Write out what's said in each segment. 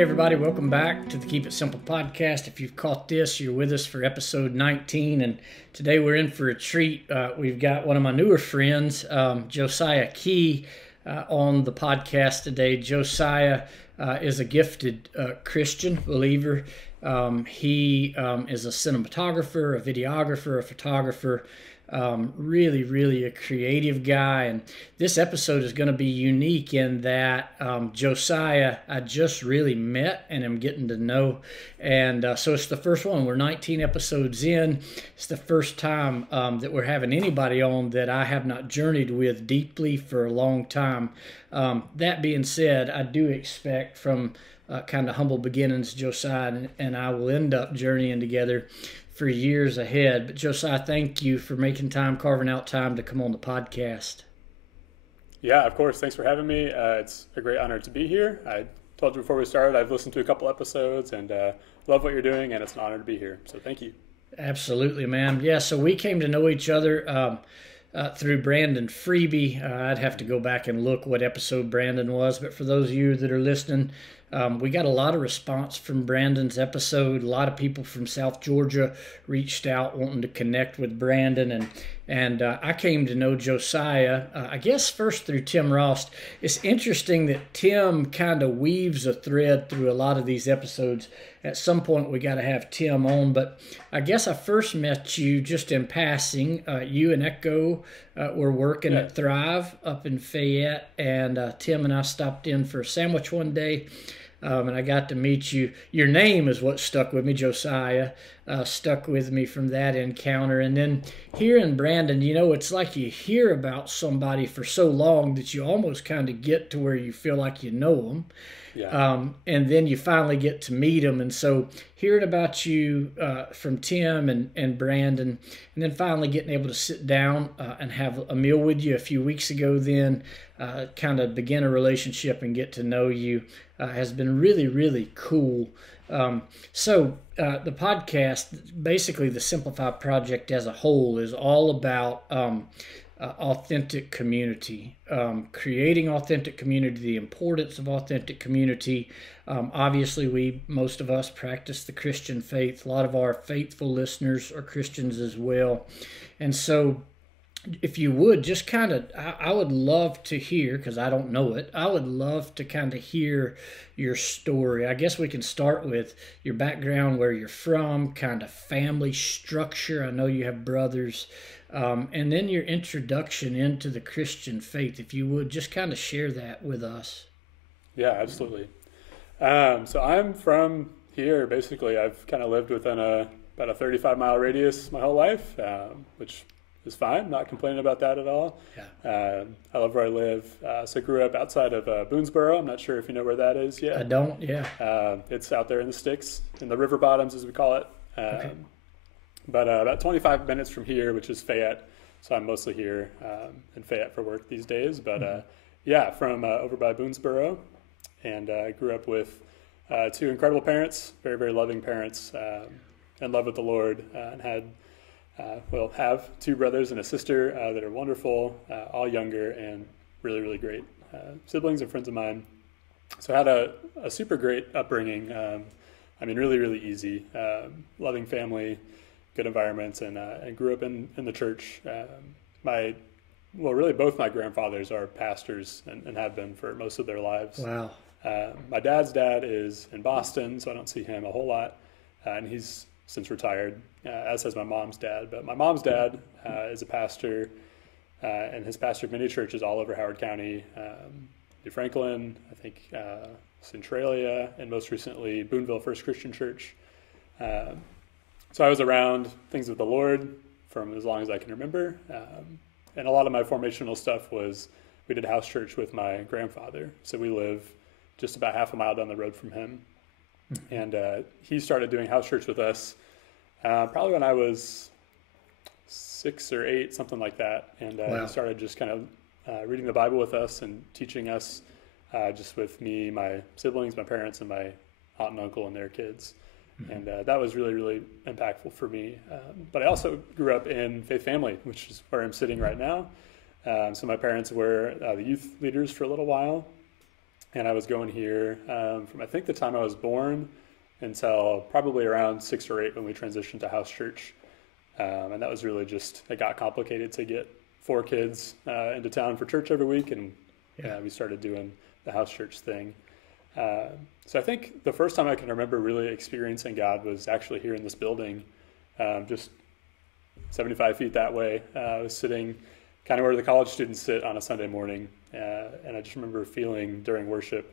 Hey everybody, welcome back to the Keep It Simple podcast. If you've caught this, you're with us for episode 19, and today we're in for a treat. We've got one of my newer friends, Josiah Kee, on the podcast today. Josiah is a gifted Christian believer. He is a cinematographer, a videographer, a photographer, really a creative guy. And this episode is going to be unique in that Josiah I just really met and am getting to know. And so it's the first one. We're 19 episodes in. It's the first time that we're having anybody on that I have not journeyed with deeply for a long time. That being said, I do expect from kind of humble beginnings, Josiah and I will end up journeying together for years ahead. But Josiah, thank you for making time, carving out time to come on the podcast. Yeah, of course. Thanks for having me. It's a great honor to be here. I told you before we started, I've listened to a couple episodes and love what you're doing, and it's an honor to be here. So thank you. Absolutely, man. Yeah, so we came to know each other through Brandon Freeby. I'd have to go back and look what episode Brandon was, but for those of you that are listening, we got a lot of response from Brandon's episode. A lot of people from South Georgia reached out wanting to connect with Brandon, and I came to know Josiah, I guess first through Tim Ross. It's interesting that Tim kind of weaves a thread through a lot of these episodes. At some point, we got to have Tim on, but I guess I first met you just in passing. You and Echo were working at Thrive up in Fayette, and Tim and I stopped in for a sandwich one day. And I got to meet you. Your name is what stuck with me, Josiah, stuck with me from that encounter. And then hearing Brandon, you know, it's like you hear about somebody for so long that you almost kind of get to where you feel like you know them. Yeah. And then you finally get to meet them. And so hearing about you from Tim and Brandon, and then finally getting able to sit down and have a meal with you a few weeks ago, then kind of begin a relationship and get to know you has been really cool. So the podcast, basically the Simplify Project as a whole, is all about authentic community, creating authentic community, the importance of authentic community. Obviously, most of us practice the Christian faith. A lot of our faithful listeners are Christians as well. And so if you would just kind of, I would love to hear, because I don't know it, I would love to kind of hear your story. I guess we can start with your background, where you're from, kind of family structure. I know you have brothers. And then your introduction into the Christian faith. If you would just kind of share that with us. Yeah, absolutely. So I'm from here. Basically, I've kind of lived within about a 35-mile radius my whole life, which is fine. Not complaining about that at all. Yeah. I love where I live. So I grew up outside of Boonsboro. I'm not sure if you know where that is yet. I don't, yeah. It's out there in the sticks, in the river bottoms, as we call it. Okay. But about 25 minutes from here, which is Fayette. So I'm mostly here in Fayette for work these days. But yeah, from over by Boonsboro. And I grew up with two incredible parents, very loving parents, in love with the Lord, and had have two brothers and a sister that are wonderful, all younger and really great siblings and friends of mine. So I had a super great upbringing. I mean, really easy, loving family, good environments, and grew up in the church. Both my grandfathers are pastors and have been for most of their lives. Wow. My dad's dad is in Boston, so I don't see him a whole lot, and he's since retired, as has my mom's dad. But my mom's dad is a pastor and has pastored many churches all over Howard County, New Franklin, I think Centralia, and most recently Boonville First Christian Church. So I was around things with the Lord from as long as I can remember. And a lot of my formational stuff was, we did house church with my grandfather. So we live just about half a mile down the road from him. And he started doing house church with us probably when I was 6 or 8, something like that. And wow. He started just kind of reading the Bible with us and teaching us just with me, my siblings, my parents, and my aunt and uncle and their kids. And that was really impactful for me. But I also grew up in faith family, which is where I'm sitting right now. So my parents were the youth leaders for a little while. And I was going here from I think the time I was born until probably around 6 or 8 when we transitioned to house church. And that was really just, it got complicated to get 4 kids into town for church every week. And we started doing the house church thing. So I think the first time I can remember really experiencing God was actually here in this building, just 75 feet that way. I was sitting kind of where the college students sit on a Sunday morning. And I just remember feeling during worship,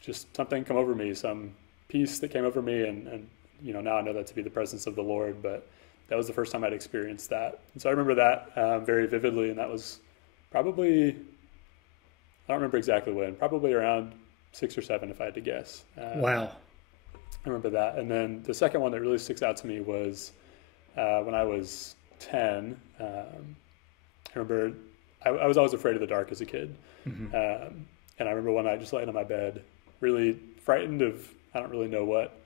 just something come over me, some peace that came over me. And now I know that to be the presence of the Lord, but that was the first time I'd experienced that. And so I remember that very vividly. And that was probably, I don't remember exactly when, probably around 6 or 7, if I had to guess. Wow. I remember that. And then the second one that really sticks out to me was when I was 10. I remember I was always afraid of the dark as a kid. Mm-hmm. And I remember one night just laying on my bed, really frightened of, I don't really know what,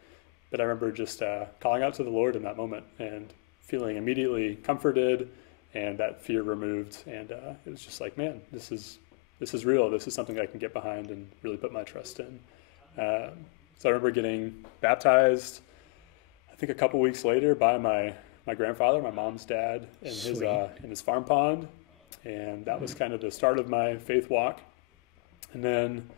but I remember just calling out to the Lord in that moment and feeling immediately comforted and that fear removed. And it was just like, man, this is real. This is something I can get behind and really put my trust in. So I remember getting baptized, I think a couple weeks later by my grandfather, my mom's dad, in his farm pond. And that was kind of the start of my faith walk. And then,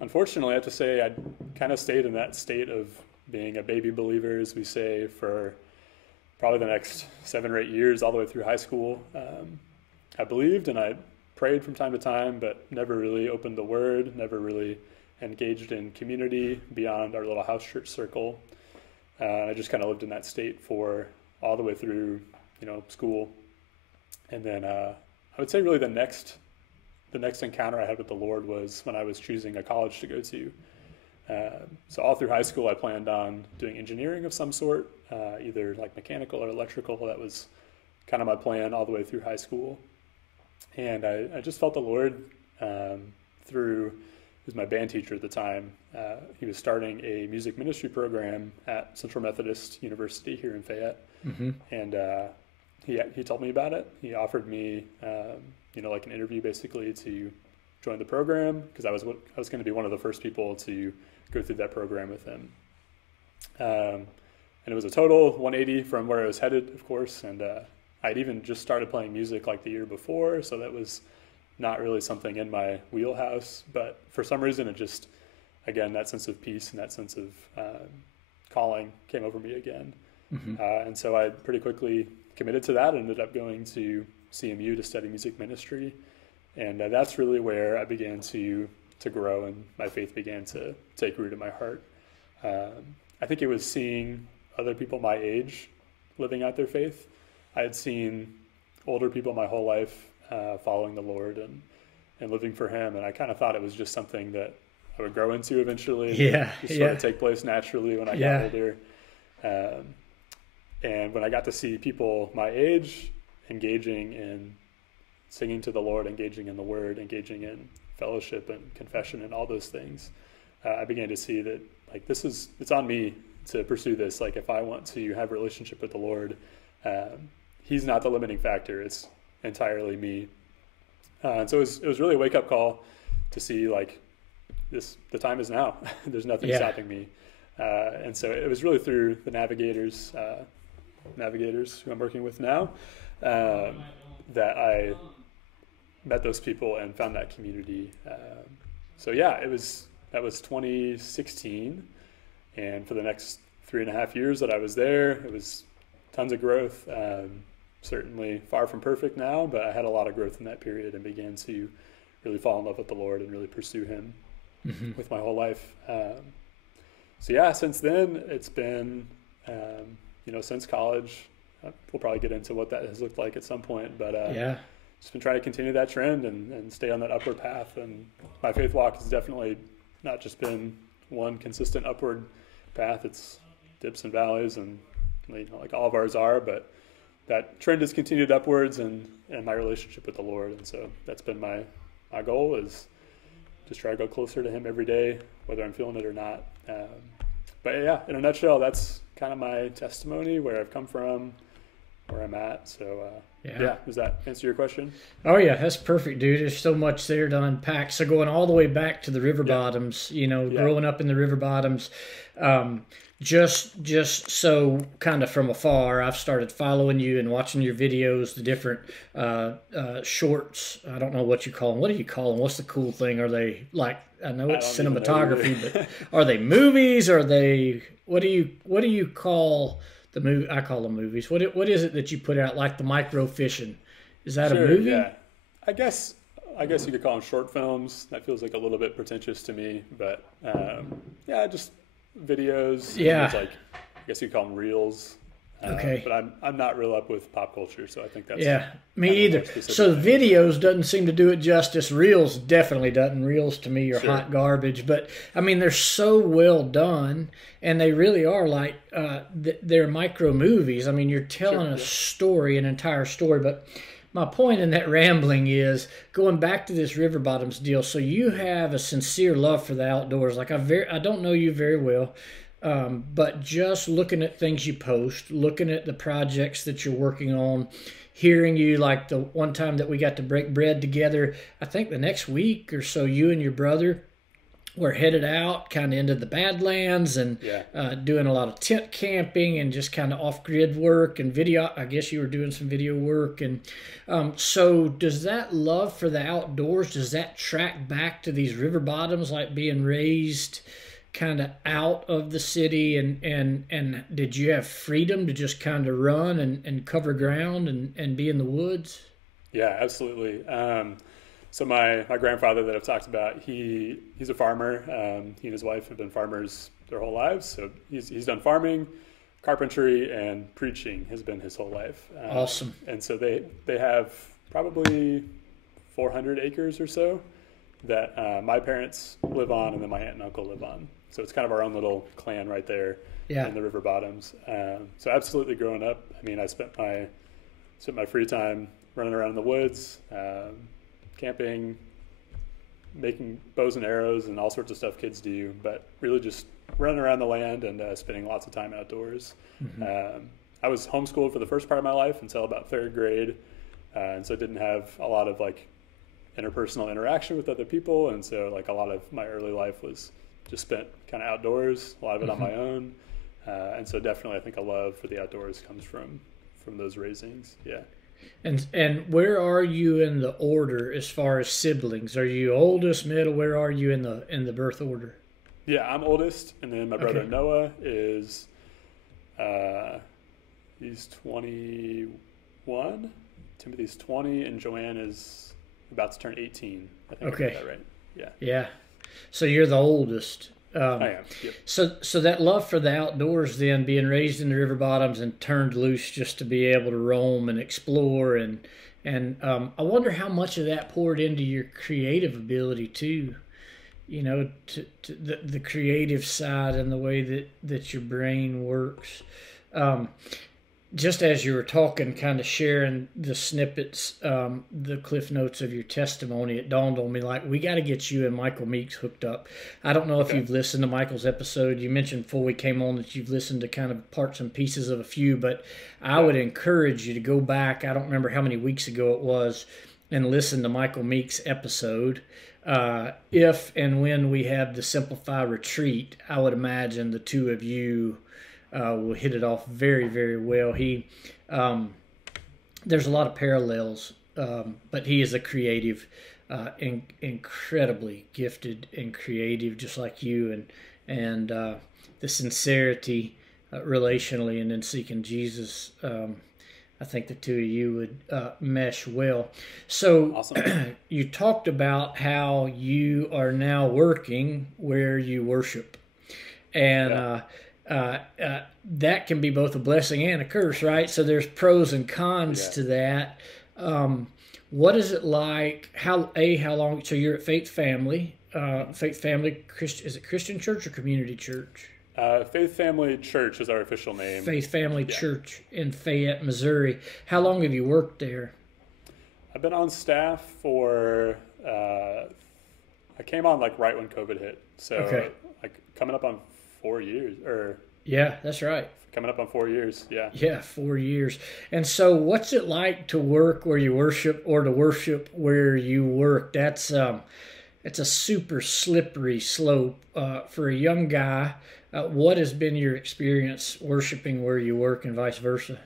unfortunately, I have to say I kind of stayed in that state of being a baby believer, as we say, for probably the next 7 or 8 years, all the way through high school. I believed and I prayed from time to time, but never really opened the Word, never really engaged in community beyond our little house church circle. I just kind of lived in that state for all the way through, school. And then I would say really the next encounter I had with the Lord was when I was choosing a college to go to. So all through high school, I planned on doing engineering of some sort, either like mechanical or electrical. That was kind of my plan all the way through high school. And I just felt the Lord through, he was my band teacher at the time. He was starting a music ministry program at Central Methodist University here in Fayette. Mm-hmm. And he told me about it. He offered me, like an interview basically to join the program because I was going to be one of the first people to go through that program with him. And it was a total 180 from where I was headed, of course. And I'd even just started playing music like the year before, so that was not really something in my wheelhouse. But for some reason, it just, again, that sense of peace and that sense of calling came over me again. Mm-hmm. And so I pretty quickly committed to that and ended up going to CMU to study music ministry. And that's really where I began to grow and my faith began to take root in my heart. I think it was seeing other people my age living out their faith. I had seen older people my whole life following the Lord and living for Him. And I kind of thought it was just something that I would grow into eventually. Just sort of take place naturally when I got older. And when I got to see people my age engaging in singing to the Lord, engaging in the Word, engaging in fellowship and confession and all those things, I began to see that it's on me to pursue this. Like if I want to have a relationship with the Lord, He's not the limiting factor. It's entirely me. And so it was really a wake up call to see the time is now. There's nothing stopping me. And so it was really through the navigators who I'm working with now, that I met those people and found that community. That was 2016. And for the next 3.5 years that I was there, it was tons of growth. Certainly far from perfect now, but I had a lot of growth in that period and began to really fall in love with the Lord and really pursue Him with my whole life. Since then it's been, since college, we'll probably get into what that has looked like at some point, but just been trying to continue that trend and stay on that upward path. And my faith walk has definitely not just been one consistent upward path. It's dips and valleys, and like all of ours are, but that trend has continued upwards and my relationship with the Lord. And so that's been my goal, is just try to go closer to Him every day, whether I'm feeling it or not. But in a nutshell, that's kind of my testimony, where I've come from, where I'm at. So Yeah. does that answer your question? Oh yeah, that's perfect, dude. There's so much there to unpack. So going all the way back to the river bottoms, Yeah. growing up in the river bottoms, um, just so kind of from afar, I've started following you and watching your videos, the different shorts. I don't know what you call them. What do you call them? What's the cool thing? Are they like? I know I it's don't even know cinematography, either. but are they movies? Are they? What do you call the movie? I call them movies. What is it that you put out like the micro fishing? Is that a Sure, movie? yeah. I guess you could call them short films. That feels like a little bit pretentious to me, but yeah, just videos. Sometimes Yeah. like I guess you could call them reels. Okay. But I'm not real up with pop culture, so I think that's Yeah, me kind of a either. more specific So thing. videos doesn't seem to do it justice. Reels definitely doesn't. Reels to me are Sure. hot garbage. But I mean, they're so well done, and they really are like they're micro movies. I mean, you're telling Sure, a yeah. story, an entire story. But my point in that rambling is going back to this river bottoms deal. So you have a sincere love for the outdoors. Like I don't know you very well. But just looking at things you post, looking at the projects that you're working on, hearing you like the one time that we got to break bread together, I think the next week or so, you and your brother were headed out kind of into the Badlands and Yeah. doing a lot of tent camping and just kind of off grid work and video. I guess you were doing some video work. And so, does that love for the outdoors, does that track back to these river bottoms, like being raised kind of out of the city, and did you have freedom to just kind of run and cover ground and be in the woods? Yeah, absolutely. So my grandfather that I've talked about, he's a farmer. He and his wife have been farmers their whole lives. So he's done farming, carpentry, and preaching has been his whole life. Awesome. And so they have probably 400 acres or so that my parents live on, and then my aunt and uncle live on. So it's kind of our own little clan right there Yeah. in the river bottoms. So absolutely, growing up, I mean, I spent my free time running around in the woods, camping, making bows and arrows, and all sorts of stuff kids do. But really, just running around the land and spending lots of time outdoors. I was homeschooled for the first part of my life until about third grade, and so I didn't have a lot of like interpersonal interaction with other people, and so like a lot of my early life was just spent kind of outdoors, a lot of it on my own, and so definitely I think a love for the outdoors comes from those raisings. Yeah. And where are you in the order as far as siblings? Are you oldest, middle? Where are you in the birth order? Yeah, I'm oldest, and then my brother Okay. Noah is he's 21, Timothy's 20, and Joanne is about to turn 18. I think I Okay. got that right. Yeah. Yeah. So you're the oldest. I am. Yep. So that love for the outdoors, then being raised in the river bottoms and turned loose just to be able to roam and explore, and I wonder how much of that poured into your creative ability too. To the creative side and the way that your brain works. Just as you were talking, kind of sharing the snippets, the cliff notes of your testimony, it dawned on me like we got to get you and Michael Meeks hooked up. I don't know if Okay. you've listened to Michael's episode. You mentioned before we came on that you've listened to kind of parts and pieces of a few, but I would encourage you to go back. I don't remember how many weeks ago it was, and listen to Michael Meeks' episode. If and when we have the Simplify retreat, I would imagine the two of you will hit it off very, very well. There's a lot of parallels, but he is a creative, incredibly gifted and creative, just like you, and the sincerity relationally, and then seeking Jesus. I think the two of you would mesh well. So Awesome. you talked about how you are now working where you worship, and that can be both a blessing and a curse, right? So there's pros and cons to that. What is it like? How long? So you're at Faith Family. Is it Christian Church or Community Church? Faith Family Church is our official name. Faith Family Church in Fayette, Missouri. How long have you worked there? I've been on staff for, I came on like right when COVID hit. So Okay. like coming up on 4 years, or Yeah, that's right. coming up on 4 years. Yeah. Yeah, 4 years. And so what's it like to work where you worship or to worship where you work? It's a super slippery slope for a young guy. What has been your experience worshiping where you work and vice versa?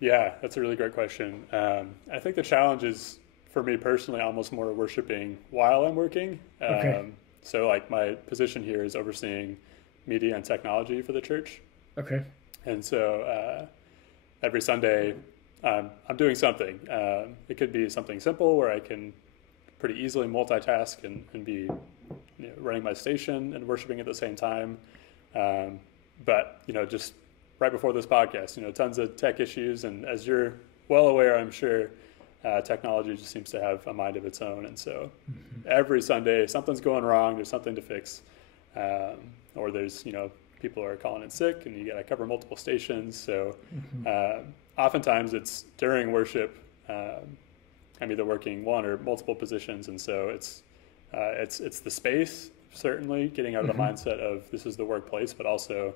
Yeah, that's a really great question. I think the challenge is, for me personally, almost more worshiping while I'm working. Okay. So like my position here is overseeing media and technology for the church. Okay. And so every Sunday I'm doing something. It could be something simple where I can pretty easily multitask and be running my station and worshiping at the same time. But, just right before this podcast, tons of tech issues. And as you're well aware, I'm sure, technology just seems to have a mind of its own. And so every Sunday, something's going wrong. There's something to fix. Or there's, people are calling in sick and you got to cover multiple stations. So oftentimes it's during worship. I'm either working one or multiple positions. And so it's the space, certainly getting out of the mindset of this is the workplace, but also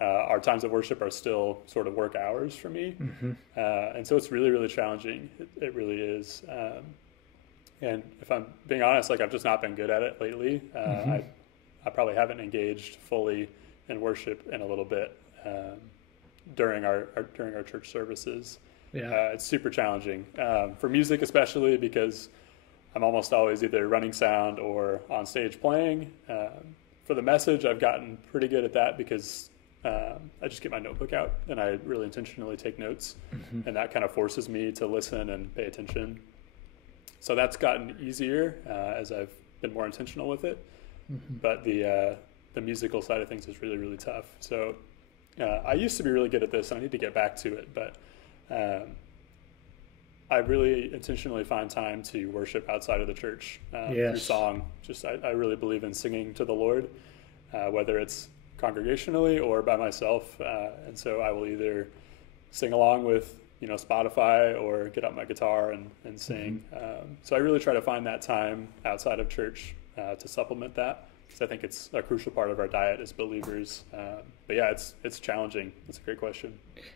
our times of worship are still sort of work hours for me. And so it's really, really challenging. It really is. And if I'm being honest, I've just not been good at it lately. I probably haven't engaged fully in worship in a little bit during our church services. Yeah. It's super challenging for music, especially because I'm almost always either running sound or on stage playing. For the message, I've gotten pretty good at that because I just get my notebook out and I really intentionally take notes, and that kind of forces me to listen and pay attention. So that's gotten easier as I've been more intentional with it. But the musical side of things is really, really tough. So I used to be really good at this, and I need to get back to it. But I really intentionally find time to worship outside of the church through song. I really believe in singing to the Lord, whether it's congregationally or by myself. And so I will either sing along with Spotify or get out my guitar and sing. So I really try to find that time outside of church to supplement that, because I think it's a crucial part of our diet as believers. But yeah, it's challenging. That's a great question.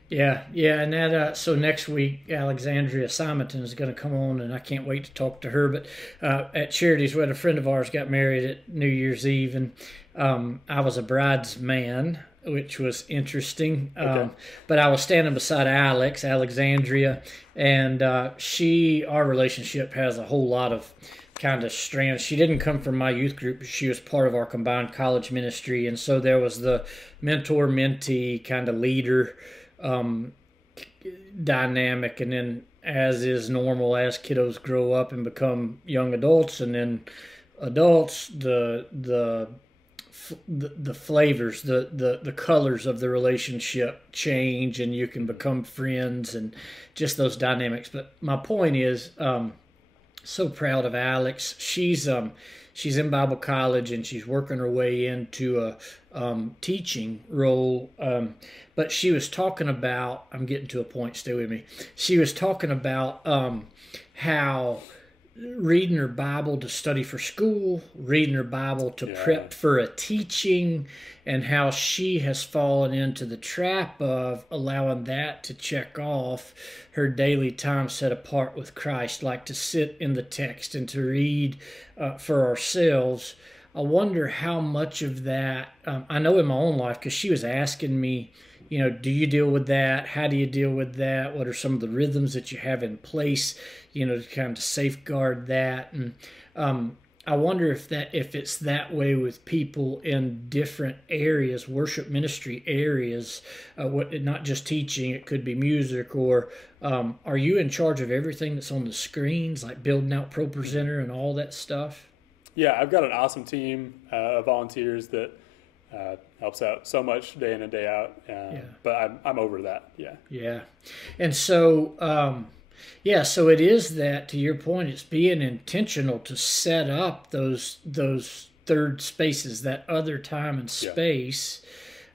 Yeah, and that so next week Alexandria Simonton is going to come on, and I can't wait to talk to her. But at Charities, we had a friend of ours got married at New Year's Eve, and I was a bridesman, which was interesting. But I was standing beside Alexandria, and our relationship has a whole lot of kind of strands. She didn't come from my youth group, but she was part of our combined college ministry, and so there was the mentor-mentee kind of leader dynamic, and then, as is normal, as kiddos grow up and become young adults, and then adults, the flavors, the colors of the relationship change, and you can become friends, and just those dynamics. But my point is, so proud of Alex. She's in Bible college and she's working her way into a teaching role. But she was talking about, I'm getting to a point, stay with me. She was talking about how reading her Bible to study for school, reading her Bible to prep for a teaching, and how she has fallen into the trap of allowing that to check off her daily time set apart with Christ, like to sit in the text and to read for ourselves. I wonder how much of that, I know in my own life, because she was asking me, do you deal with that? How do you deal with that? What are some of the rhythms that you have in place, to kind of safeguard that? And I wonder if it's that way with people in different areas, worship ministry areas, not just teaching. It could be music, or are you in charge of everything that's on the screens, like building out ProPresenter and all that stuff? Yeah, I've got an awesome team of volunteers that helps out so much day in and day out. But I'm over that. Yeah. And so, so it is that, to your point, it's being intentional to set up those third spaces, that other time and space.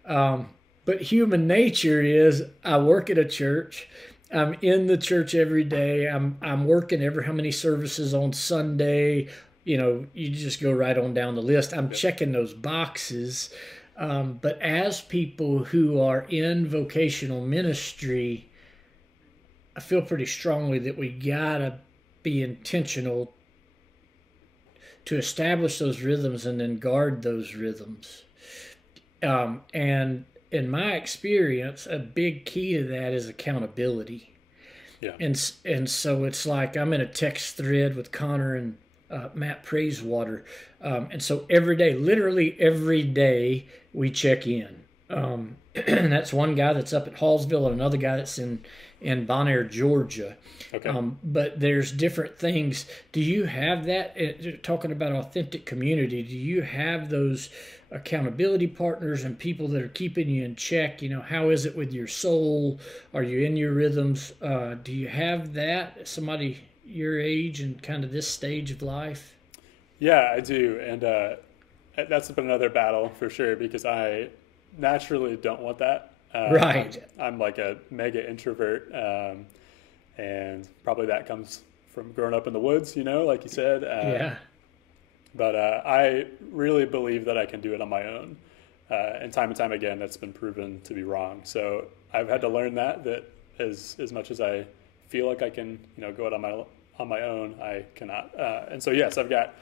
But human nature is, I work at a church. I'm in the church every day. I'm working how many services on Sunday. You just go right on down the list. I'm checking those boxes. But as people who are in vocational ministry, I feel pretty strongly that we gotta be intentional to establish those rhythms and then guard those rhythms. And in my experience, a big key to that is accountability. Yeah. And so it's like I'm in a text thread with Connor and Matt Praisewater. And so every day, literally every day, we check in. And that's one guy that's up at Hallsville and another guy that's in Bonaire, Georgia. Okay. But there's different things. Do you have that? Talking about authentic community, do you have those accountability partners and people that are keeping you in check? You know, how is it with your soul? Are you in your rhythms? Do you have that? Somebody your age and kind of this stage of life? Yeah, I do. And that's been another battle for sure, because I naturally don't want that. Right. I'm like a mega introvert. And probably that comes from growing up in the woods, you know, like you said. Yeah. But I really believe that I can do it on my own. And time again, that's been proven to be wrong. So I've had to learn that as much as I feel like I can, you know, go it on my own, I cannot. And so, yes, I've got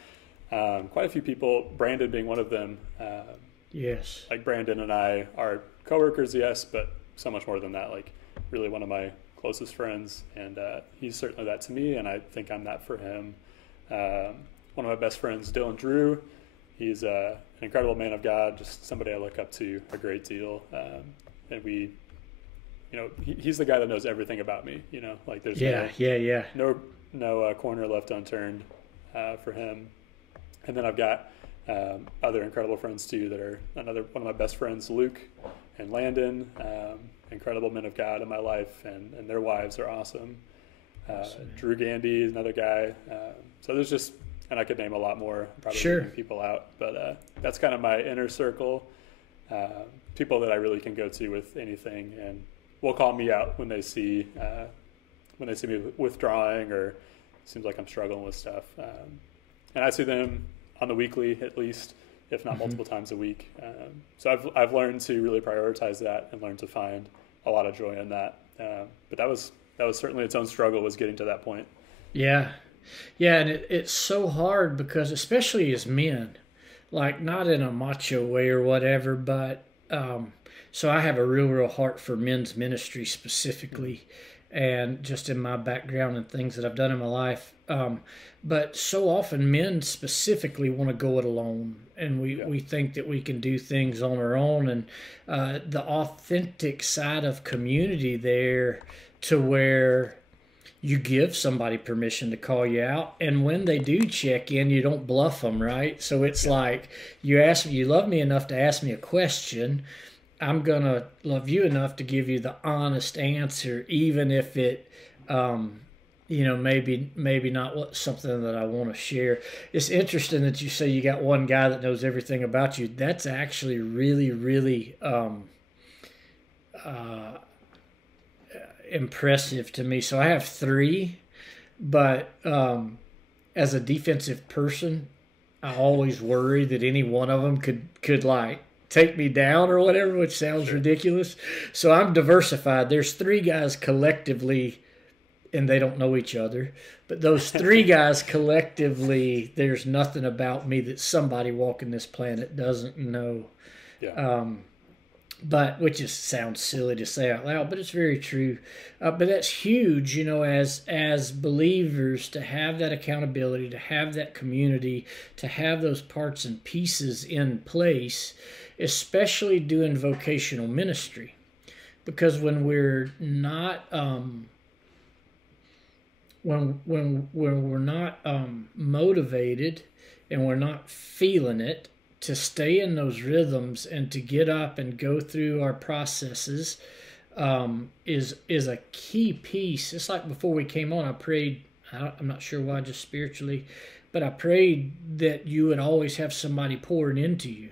quite a few people, Brandon being one of them. Yes. Like Brandon and I are coworkers, yes, but so much more than that. Like really one of my closest friends, and he's certainly that to me, and I think I'm that for him. One of my best friends, Dylan Drew, he's an incredible man of God, just somebody I look up to a great deal. And we, you know, he's the guy that knows everything about me, you know, like there's no corner left unturned for him. And then I've got other incredible friends too that are one of my best friends, Luke and Landon, incredible men of God in my life, and their wives are awesome. Drew Gandy is another guy. So there's just, and I could name a lot more, probably leaving people out, but that's kind of my inner circle, people that I really can go to with anything, and will call me out when they see me withdrawing or it seems like I'm struggling with stuff. And I see them on the weekly at least, if not multiple times a week. So I've learned to really prioritize that and learn to find a lot of joy in that. But that was certainly its own struggle, was getting to that point. Yeah. Yeah, and it's so hard because, especially as men, like not in a macho way or whatever, but so I have a real heart for men's ministry specifically, and just in my background and things that I've done in my life. But so often men specifically want to go it alone, and we think that we can do things on our own, and the authentic side of community there, to where you give somebody permission to call you out, and when they do check in, you don't bluff them, right? So it's like you love me enough to ask me a question, I'm gonna love you enough to give you the honest answer, even if it maybe not something that I want to share. It's interesting that you say you got one guy that knows everything about you. That's actually really impressive to me. So I have 3, but as a defensive person, I always worry that any one of them could like take me down or whatever, which sounds ridiculous. So I'm diversified. There's 3 guys collectively, and they don't know each other. But those 3 guys collectively, there's nothing about me that somebody walking this planet doesn't know. Yeah. But which just sounds silly to say out loud, but it's very true. But that's huge, as believers, to have that accountability, to have that community, to have those parts and pieces in place, especially doing vocational ministry. Because when we're not when we're not motivated and we're not feeling it, to stay in those rhythms and to get up and go through our processes is a key piece. It's like before we came on, I prayed, I'm not sure why, just spiritually, but I prayed that you would always have somebody pouring into you.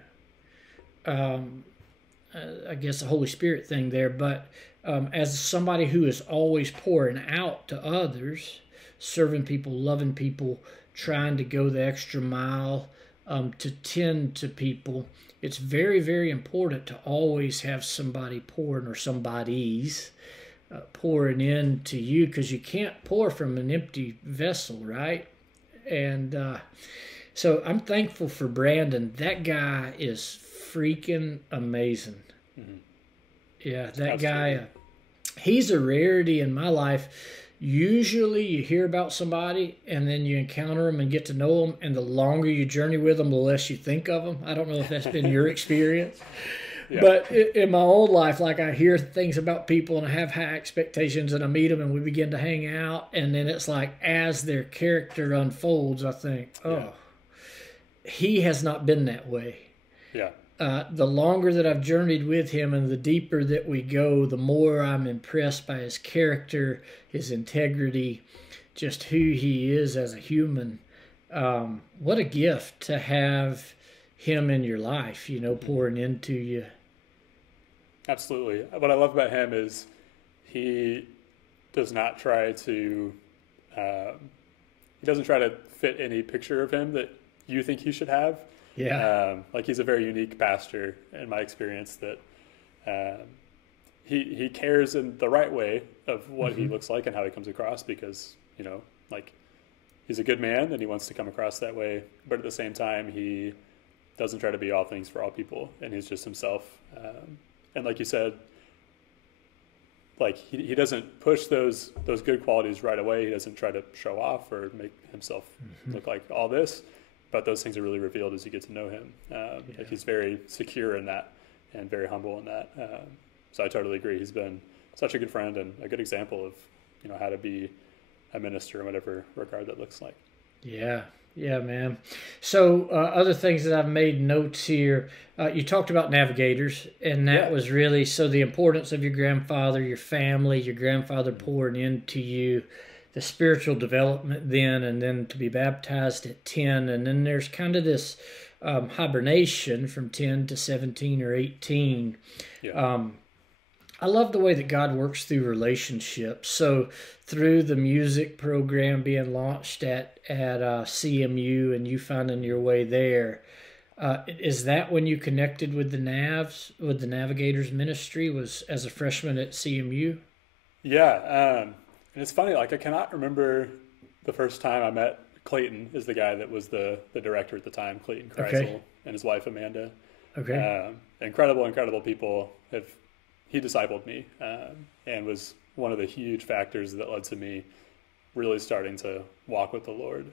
I guess the Holy Spirit thing there, but as somebody who is always pouring out to others, serving people, loving people, trying to go the extra mile, to tend to people, it's very, very important to always have somebody pouring or somebody's pouring into you, because you can't pour from an empty vessel, right? And so I'm thankful for Brandon. That guy is freaking amazing. Mm-hmm. Yeah, that Absolutely. Guy, he's a rarity in my life. Usually you hear about somebody and then you encounter them and get to know them, and the longer you journey with them, the less you think of them. I don't know if that's been your experience. Yeah. But in my own life, like, I hear things about people and I have high expectations, and I meet them and we begin to hang out, and then it's like as their character unfolds, I think, he has not been that way. Yeah. The longer that I've journeyed with him and the deeper that we go, the more I'm impressed by his character, his integrity, just who he is as a human. What a gift to have him in your life, pouring into you. Absolutely. What I love about him is he does not try to, he doesn't try to fit any picture of him that you think he should have. Yeah. Like, he's a very unique pastor in my experience, that he cares in the right way of what he looks like and how he comes across, because, like, he's a good man and he wants to come across that way. But at the same time, he doesn't try to be all things for all people, and he's just himself. And like you said, like, he doesn't push those good qualities right away. He doesn't try to show off or make himself look like all this. But those things are really revealed as you get to know him. Like, he's very secure in that and very humble in that. So I totally agree. He's been such a good friend and a good example of, how to be a minister in whatever regard that looks like. Yeah, man. So other things that I've made notes here, you talked about navigators, and that was really, so the importance of your grandfather, your family, your grandfather pouring into you, the spiritual development then, and then to be baptized at 10. And then there's kind of this hibernation from 10 to 17 or 18. Yeah. I love the way that God works through relationships. So through the music program being launched at CMU and you finding your way there, is that when you connected with the Navigators ministry, was as a freshman at CMU? Yeah. And it's funny, like, I cannot remember the first time I met Clayton, is the guy that was the director at the time, Clayton Kreisel, and his wife, Amanda. Okay. Incredible people. He discipled me and was one of the huge factors that led to me really starting to walk with the Lord.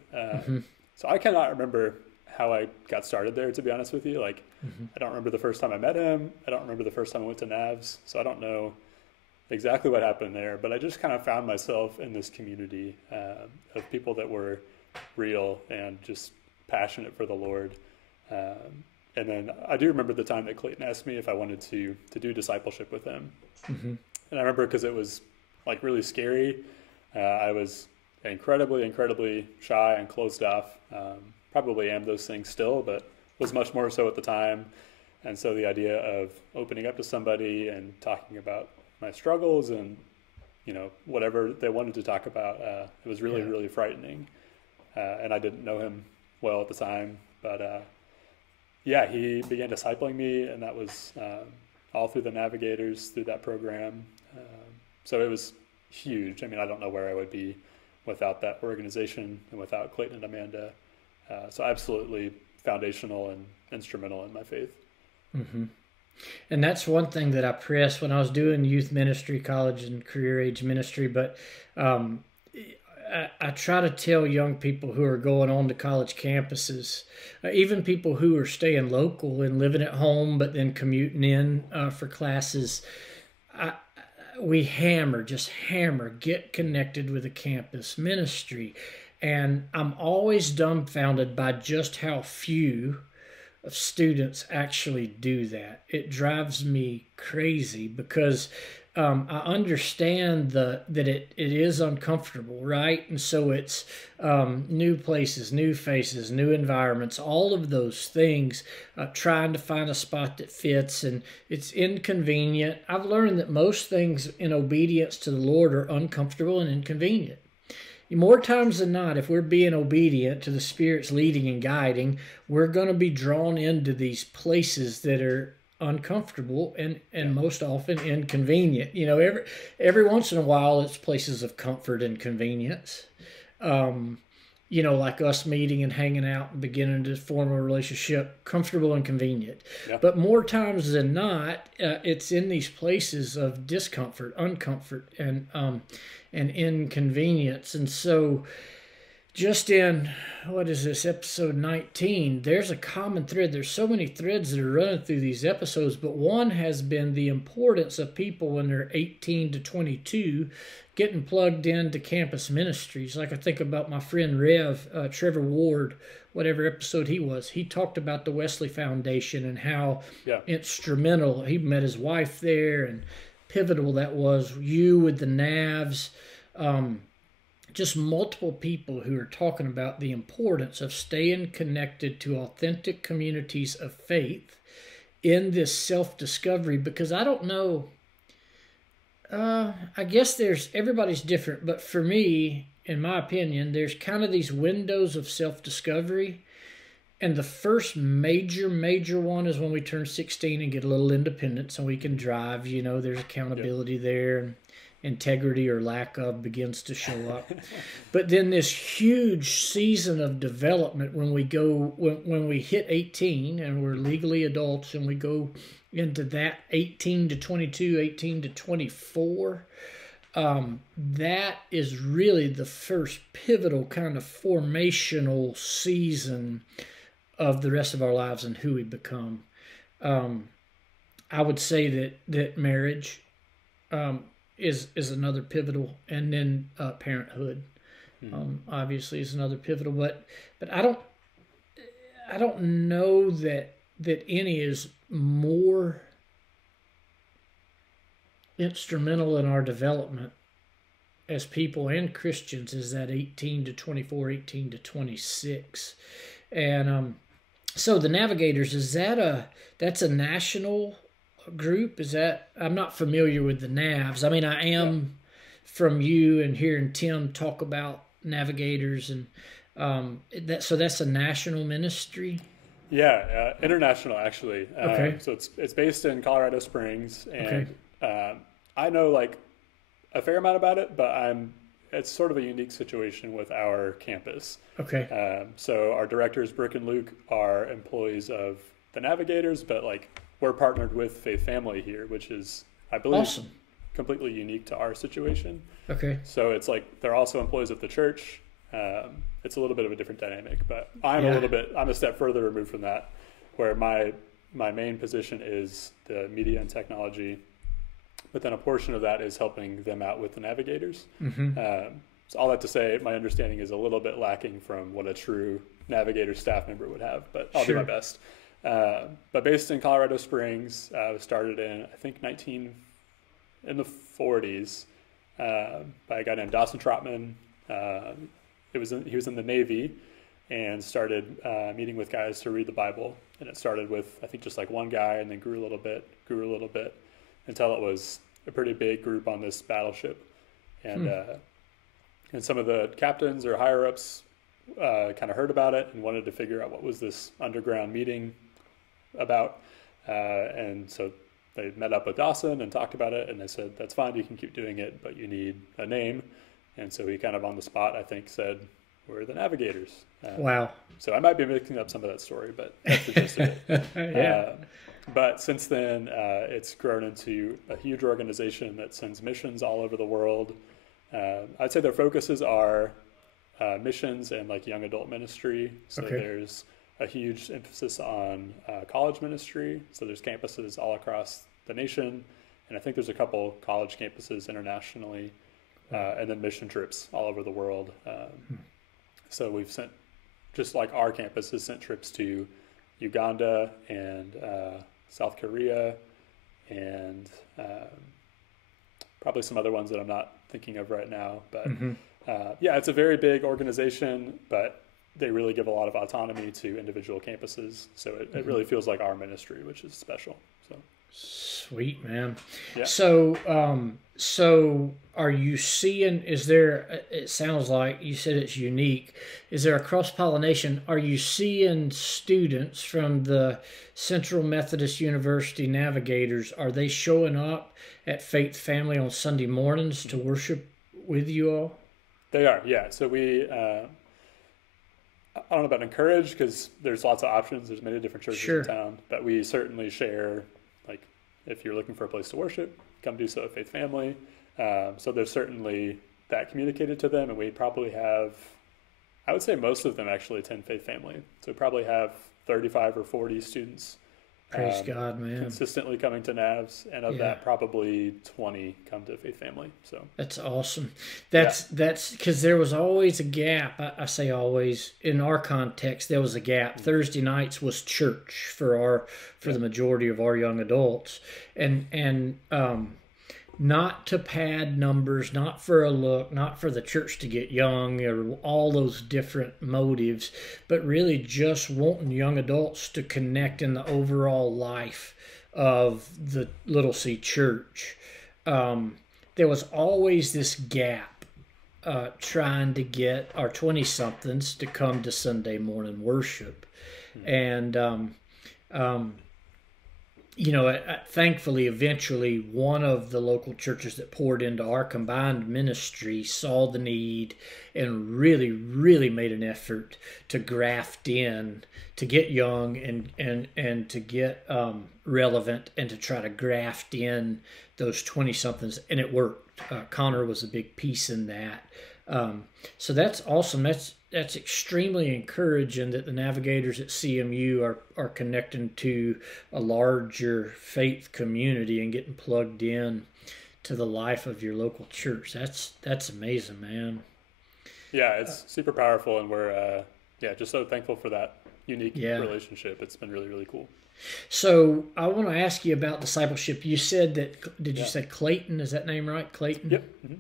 So I cannot remember how I got started there, to be honest with you. Like, I don't remember the first time I met him. I don't remember the first time I went to Navs. So I don't know exactly what happened there, but I just kind of found myself in this community of people that were real and just passionate for the Lord. And then I do remember the time that Clayton asked me if I wanted to do discipleship with him. And I remember, because it was, like, really scary. I was incredibly shy and closed off. Probably am those things still, but was much more so at the time. And so the idea of opening up to somebody and talking about my struggles and, whatever they wanted to talk about, it was really frightening. And I didn't know him well at the time, but he began discipling me, and that was all through the Navigators, through that program. So it was huge. I mean, I don't know where I would be without that organization and without Clayton and Amanda. So absolutely foundational and instrumental in my faith. Mm-hmm. And that's one thing that I pressed when I was doing youth ministry, college and career age ministry. But I try to tell young people who are going on to college campuses, even people who are staying local and living at home but then commuting in for classes, we hammer, get connected with a campus ministry. And I'm always dumbfounded by just how few of students actually do that. It drives me crazy, because I understand that it is uncomfortable, right? And so it's new places, new faces, new environments, all of those things, trying to find a spot that fits, and it's inconvenient. I've learned that most things in obedience to the Lord are uncomfortable and inconvenient. more times than not, if we're being obedient to the Spirit's leading and guiding, we're going to be drawn into these places that are uncomfortable and most often inconvenient. Every once in a while, it's places of comfort and convenience. Like us meeting and hanging out and beginning to form a relationship, comfortable and convenient. Yeah. But more times than not, it's in these places of discomfort, uncomfort, and inconvenience. And so, just in, what is this, episode 19, there's a common thread. There's so many threads that are running through these episodes, but one has been the importance of people when they're 18 to 22 getting plugged into campus ministries. Like I think about my friend Trevor Ward, whatever episode he was, he talked about the Wesley Foundation and how instrumental, he met his wife there and pivotal that was. You with the Navs, just multiple people who are talking about the importance of staying connected to authentic communities of faith in this self-discovery, because I don't know, I guess everybody's different, but for me, in my opinion, there's kind of these windows of self-discovery, and the first major one is when we turn 16 and get a little independence and we can drive, there's accountability there, and integrity or lack of begins to show up. But then this huge season of development when we hit 18 and we're legally adults and we go into that 18 to 22, 18 to 24, that is really the first pivotal kind of formational season of the rest of our lives and who we become. I would say that marriage is another pivotal, and then parenthood, obviously, is another pivotal. But I don't know that any is more instrumental in our development as people and Christians as that 18 to 24, 18 to 26, and so the Navigators, that's a national group? Is that, I'm not familiar with the Navs. I mean, I am from you and hearing Tim talk about Navigators, and so that's a national ministry. Yeah, international actually. Okay. So it's based in Colorado Springs, and I know like a fair amount about it, but it's sort of a unique situation with our campus. Okay. So our directors, Brooke and Luke, are employees of the Navigators, but like we're partnered with Faith Family here, which is, I believe, awesome, completely unique to our situation. Okay. So it's like they're also employees of the church. It's a little bit of a different dynamic, but I'm a step further removed from that, where my main position is the media and technology, but then a portion of that is helping them out with the Navigators. So all that to say, my understanding is a little bit lacking from what a true Navigator staff member would have, but I'll do my best. But based in Colorado Springs, started in, I think, in the 40s, by a guy named Dawson Trotman. He was in the Navy and started meeting with guys to read the Bible. And it started with, I think, just like one guy, and then grew a little bit, until it was a pretty big group on this battleship. And some of the captains or higher-ups kind of heard about it and wanted to figure out what was this underground meeting about. And so they met up with Dawson and talked about it, and they said, that's fine, you can keep doing it, but you need a name. And so he kind of on the spot, I think, said, we're the Navigators. Wow. So I might be mixing up some of that story, but that's the gist of it. But since then, it's grown into a huge organization that sends missions all over the world. I'd say their focuses are missions and like young adult ministry. So there's a huge emphasis on college ministry. So there's campuses all across the nation, and I think there's a couple college campuses internationally, and then mission trips all over the world. So we've sent, just like our campus has sent trips to Uganda and South Korea, and probably some other ones that I'm not thinking of right now. But it's a very big organization, but they really give a lot of autonomy to individual campuses. So it really feels like our ministry, which is special. So Sweet, man. Yeah. So are you seeing, is there, it sounds like you said it's unique. Is there a cross pollination? Are you seeing students from the Central Methodist University Navigators, are they showing up at Faith Family on Sunday mornings to worship with you all? They are, yeah. So I don't know about encourage because there's lots of options. There's many different churches in Sure. town, but we certainly share, like, if you're looking for a place to worship, come do so at Faith Family. So there's certainly that communicated to them, and we probably have, I would say most of them actually attend Faith Family. So we probably have 35 or 40 students Praise God, man. consistently coming to Navs, and of Yeah. that, probably 20 come to Faith Family. So That's awesome. That's because there was always a gap. I say always in our context there was a gap. Thursday nights was church for the majority of our young adults, and not to pad numbers, not for a look, not for the church to get young or all those different motives, but really just wanting young adults to connect in the overall life of the Little C Church. There was always this gap trying to get our 20-somethings to come to Sunday morning worship. And thankfully, eventually, one of the local churches that poured into our combined ministry saw the need and really, really made an effort to graft in, to get young and to get relevant and to try to graft in those 20-somethings. And it worked. Connor was a big piece in that. So that's awesome. That's extremely encouraging that the navigators at CMU are connecting to a larger faith community and getting plugged in to the life of your local church. That's amazing, man. yeah, it's super powerful, and we're just so thankful for that unique relationship. It's been really, really cool. So I want to ask you about discipleship. You said that, did you say Clayton? Is that name right? Clayton? Yep. Mm-hmm.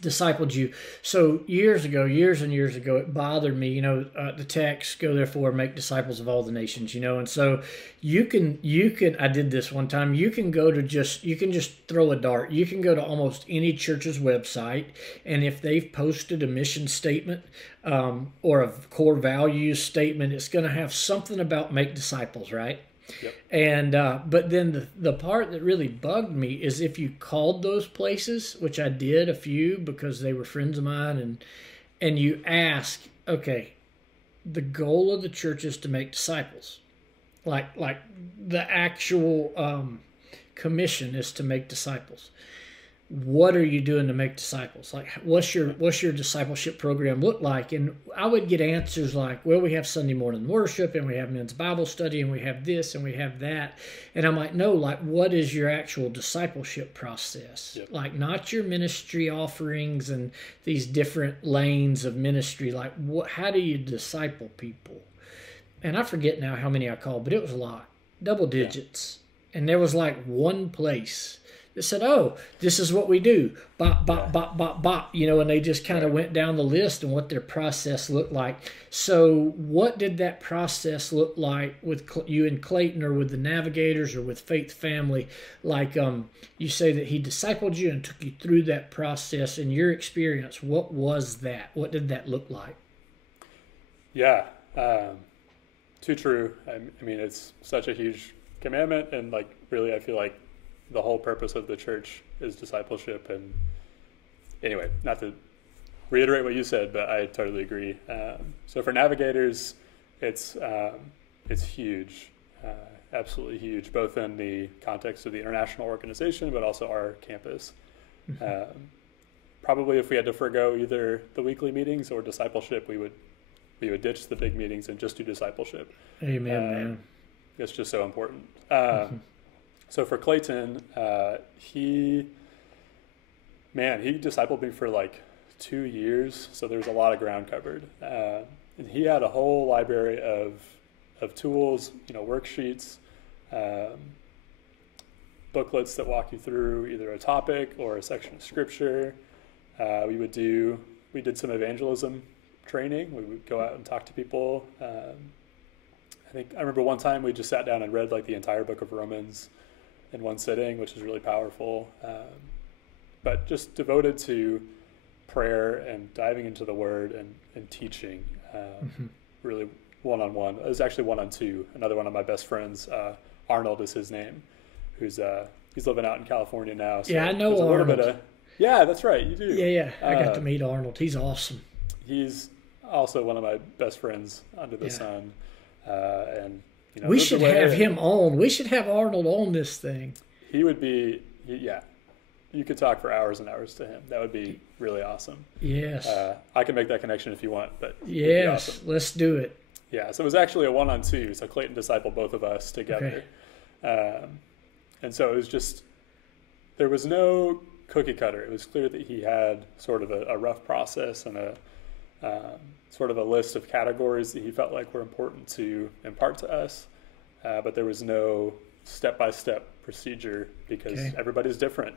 Discipled you. So years and years ago, it bothered me, the text, go therefore make disciples of all the nations, and so you can, I did this one time, you can just throw a dart. You can go to almost any church's website, and if they've posted a mission statement or a core values statement, it's going to have something about make disciples, right? Yep. And but then the part that really bugged me is if you called those places, which I did a few because they were friends of mine, and you ask, okay, the goal of the church is to make disciples, like the actual commission is to make disciples. What are you doing to make disciples? Like, what's your discipleship program look like? And I would get answers like, well, we have Sunday morning worship, and we have men's Bible study, and we have this, and we have that. And I'm like, no, like, what is your actual discipleship process? Yep. Like, not your ministry offerings and these different lanes of ministry. Like, how do you disciple people? And I forget now how many I called, but it was a lot, double digits. Yeah. And there was like one place that said, oh, this is what we do, bop, bop, bop, bop, bop, and they just kind of went down the list and what their process looked like. So what did that process look like with you and Clayton, or with the Navigators, or with Faith Family? Like, you say that he discipled you and took you through that process. In your experience, what was that? What did that look like? Yeah, too true. I mean, it's such a huge commandment, and like, really, I feel like the whole purpose of the church is discipleship. And anyway, not to reiterate what you said, but I totally agree. So for Navigators, it's huge, absolutely huge, both in the context of the international organization, but also our campus. Probably if we had to forgo either the weekly meetings or discipleship, we would ditch the big meetings and just do discipleship. Amen, man. It's just so important. So for Clayton, he discipled me for like 2 years, so there's a lot of ground covered. And he had a whole library of tools, worksheets, booklets that walk you through either a topic or a section of scripture. We did some evangelism training. We would go out and talk to people. I remember one time we just sat down and read like the entire book of Romans. in one sitting, which is really powerful. But just devoted to prayer and diving into the Word and teaching, really one-on-one. It was actually one-on-two. Another one of my best friends, Arnold is his name, who's he's living out in California now. So yeah, I know Arnold. Yeah, that's right. You do. Yeah. I got to meet Arnold. He's awesome. He's also one of my best friends under the sun. And we should have him on. We should have Arnold on this thing. He would be, you could talk for hours and hours to him. That would be really awesome. Yes. I can make that connection if you want, but yes, awesome. Let's do it. Yeah, so it was actually a one-on-two. So Clayton discipled both of us together. Okay. And so it was just, there was no cookie cutter. It was clear that he had sort of a rough process and sort of a list of categories that he felt like were important to impart to us. But there was no step-by-step procedure because everybody's different.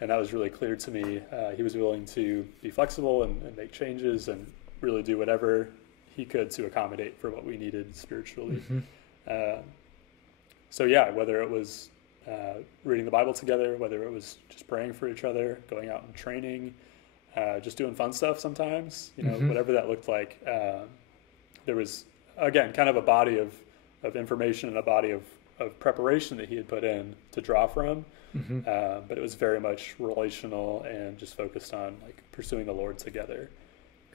And that was really clear to me. He was willing to be flexible and make changes and really do whatever he could to accommodate for what we needed spiritually. So yeah, whether it was reading the Bible together, whether it was just praying for each other, going out and training, just doing fun stuff sometimes, whatever that looked like. There was, again, kind of a body of information and a body of preparation that he had put in to draw from. But it was very much relational and just focused on like pursuing the Lord together.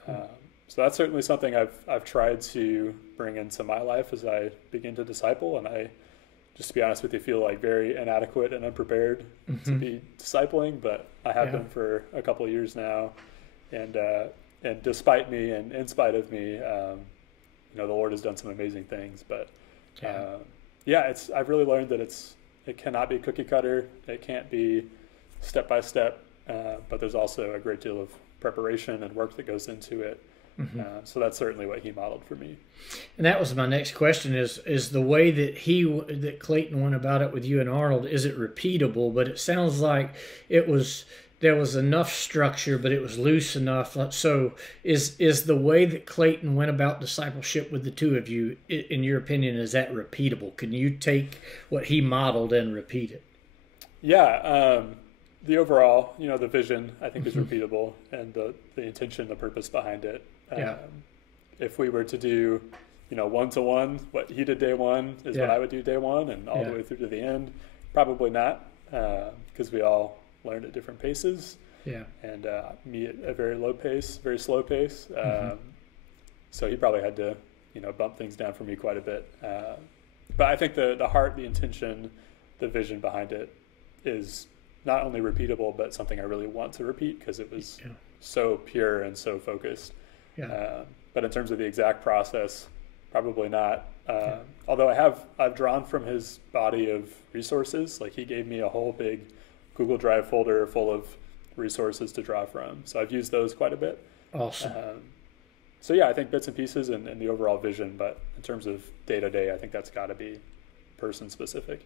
Cool. So that's certainly something I've tried to bring into my life as I begin to disciple, and I, just to be honest with you, feel like very inadequate and unprepared to be discipling, but I have been for a couple of years now, and despite me and in spite of me, the Lord has done some amazing things. But I've really learned that it cannot be cookie cutter, it can't be step by step, but there's also a great deal of preparation and work that goes into it. So that's certainly what he modeled for me. And that was my next question: is the way that Clayton went about it with you and Arnold, is it repeatable? But it sounds like there was enough structure, but it was loose enough. So is the way that Clayton went about discipleship with the two of you, in your opinion, is that repeatable? Can you take what he modeled and repeat it? Yeah. The overall, the vision, I think, is repeatable, and the intention, the purpose behind it. If we were to do, one-to-one, what he did day one is what I would do day one, and all the way through to the end, probably not, because we all learned at different paces. And me at a very low pace, very slow pace. So he probably had to, bump things down for me quite a bit. But I think the heart, the intention, the vision behind it is not only repeatable, but something I really want to repeat because it was so pure and so focused. But in terms of the exact process, probably not. Although I've drawn from his body of resources. Like he gave me a whole big Google Drive folder full of resources to draw from. So I've used those quite a bit. Awesome. So yeah, I think bits and pieces and the overall vision, but in terms of day to day, I think that's got to be person specific.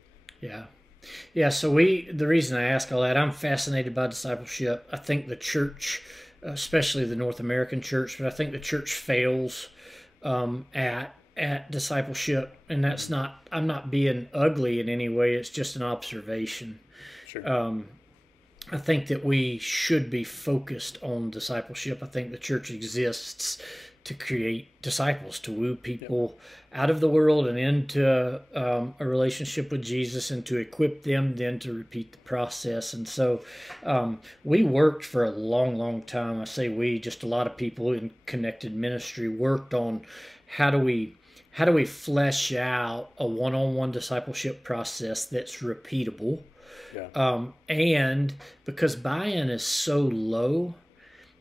Yeah, so the reason I ask all that, I'm fascinated by discipleship. I think the church, especially the North American church, but I think the church fails at discipleship, and that's not, I'm not being ugly in any way, it's just an observation. Sure. I think that we should be focused on discipleship. I think the church exists to create disciples, to woo people out of the world and into a relationship with Jesus, and to equip them then to repeat the process. And so we worked for a long, long time. I say we, just a lot of people in connected ministry worked on how do we flesh out a one-on-one discipleship process that's repeatable. And because buy-in is so low,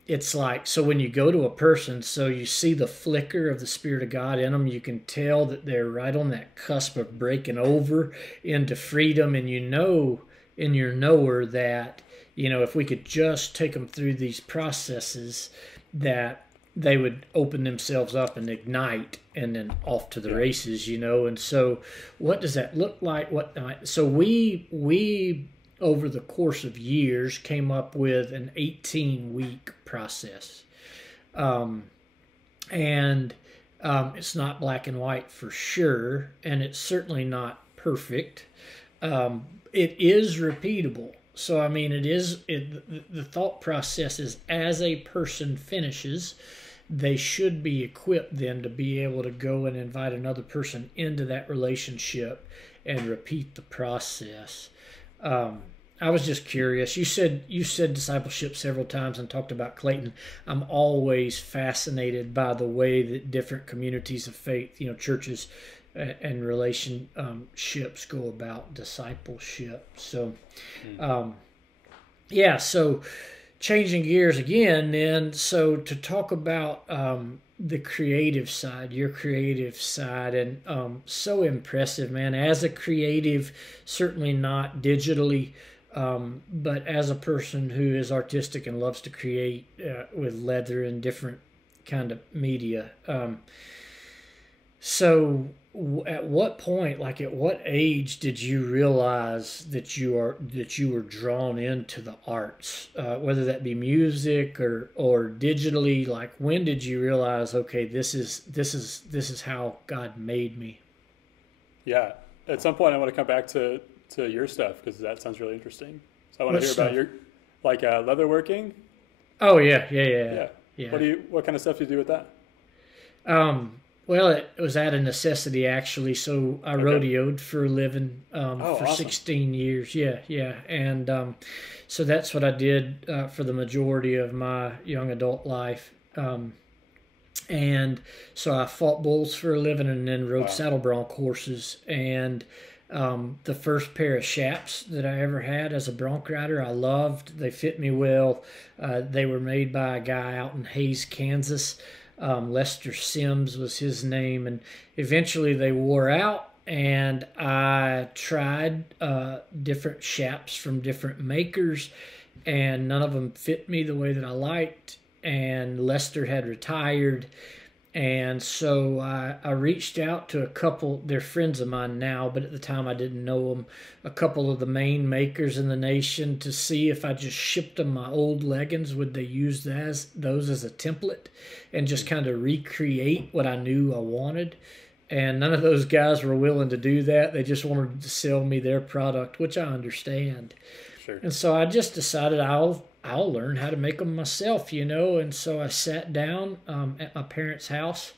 it's like, so when you go to a person, so you see the flicker of the Spirit of God in them, you can tell that they're right on that cusp of breaking over into freedom, and in your knower that, if we could just take them through these processes, that they would open themselves up and ignite, and then off to the races, And so what does that look like? So we over the course of years came up with an 18-week process. And it's not black and white for sure, and it's certainly not perfect. it is repeatable. So, I mean, the thought process is as a person finishes, they should be equipped then to be able to go and invite another person into that relationship and repeat the process. I was just curious. You said discipleship several times and talked about Clayton. I'm always fascinated by the way that different communities of faith, churches and relationships go about discipleship. So, so changing gears again, then, so to talk about the creative side, your creative side, and so impressive, man. As a creative, certainly not digitally, but as a person who is artistic and loves to create with leather and different kind of media. So at what point, like at what age did you realize that you were drawn into the arts, whether that be music or digitally? Like, when did you realize, okay, this is how God made me? Yeah, at some point I want to come back to your stuff because that sounds really interesting. So I want to hear about your leatherworking. Oh yeah. What kind of stuff do you do with that? Well, it was out of necessity, actually. So I rodeoed for a living for awesome. 16 years. Yeah. And so that's what I did for the majority of my young adult life. And so I fought bulls for a living and then rode saddle bronc horses. And the first pair of chaps that I ever had as a bronc rider, I loved. They fit me well. They were made by a guy out in Hays, Kansas. Lester Sims was his name, and eventually they wore out, and I tried different chaps from different makers, and none of them fit me the way that I liked, and Lester had retired, and so I reached out to a couple. They're friends of mine now, but at the time I didn't know them. A couple of the main makers in the nation, to see if I just shipped them my old leggings, would they use those as a template and just kind of recreate what I knew I wanted. And none of those guys were willing to do that. They just wanted to sell me their product, which I understand. Sure. And so I just decided I'll learn how to make them myself, And so I sat down at my parents' house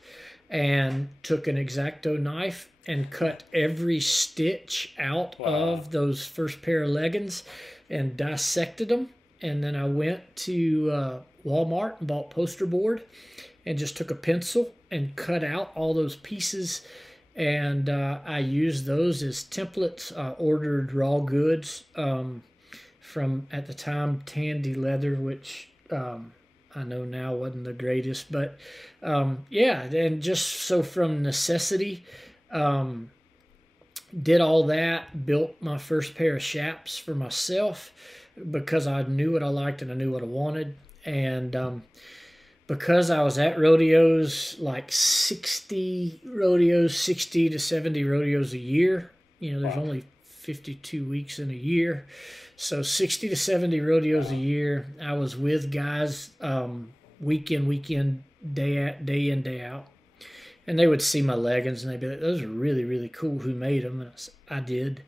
and took an X-Acto knife and cut every stitch out of those first pair of leggings and dissected them. And then I went to Walmart and bought poster board and just took a pencil and cut out all those pieces. And I used those as templates. I ordered raw goods from, at the time, Tandy Leather, which I know now wasn't the greatest. But, and just so from necessity, did all that, built my first pair of chaps for myself because I knew what I liked and I knew what I wanted. And because I was at rodeos, like 60 to 70 rodeos a year. There's only 52 weeks in a year. So 60 to 70 rodeos a year. I was with guys week in, day in, day out. And they would see my leggings and they'd be like, those are really, really cool. Who made them? And I did.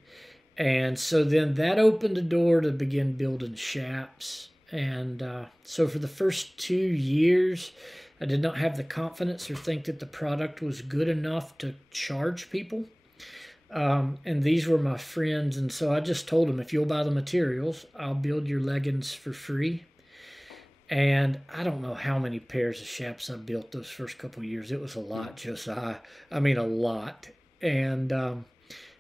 And so then that opened the door to begin building chaps. And so for the first 2 years, I did not have the confidence or think that the product was good enough to charge people. And these were my friends. And so I just told them, if you'll buy the materials, I'll build your leggings for free. And I don't know how many pairs of chaps I built those first couple of years. It was a lot, Josiah. I mean, a lot. And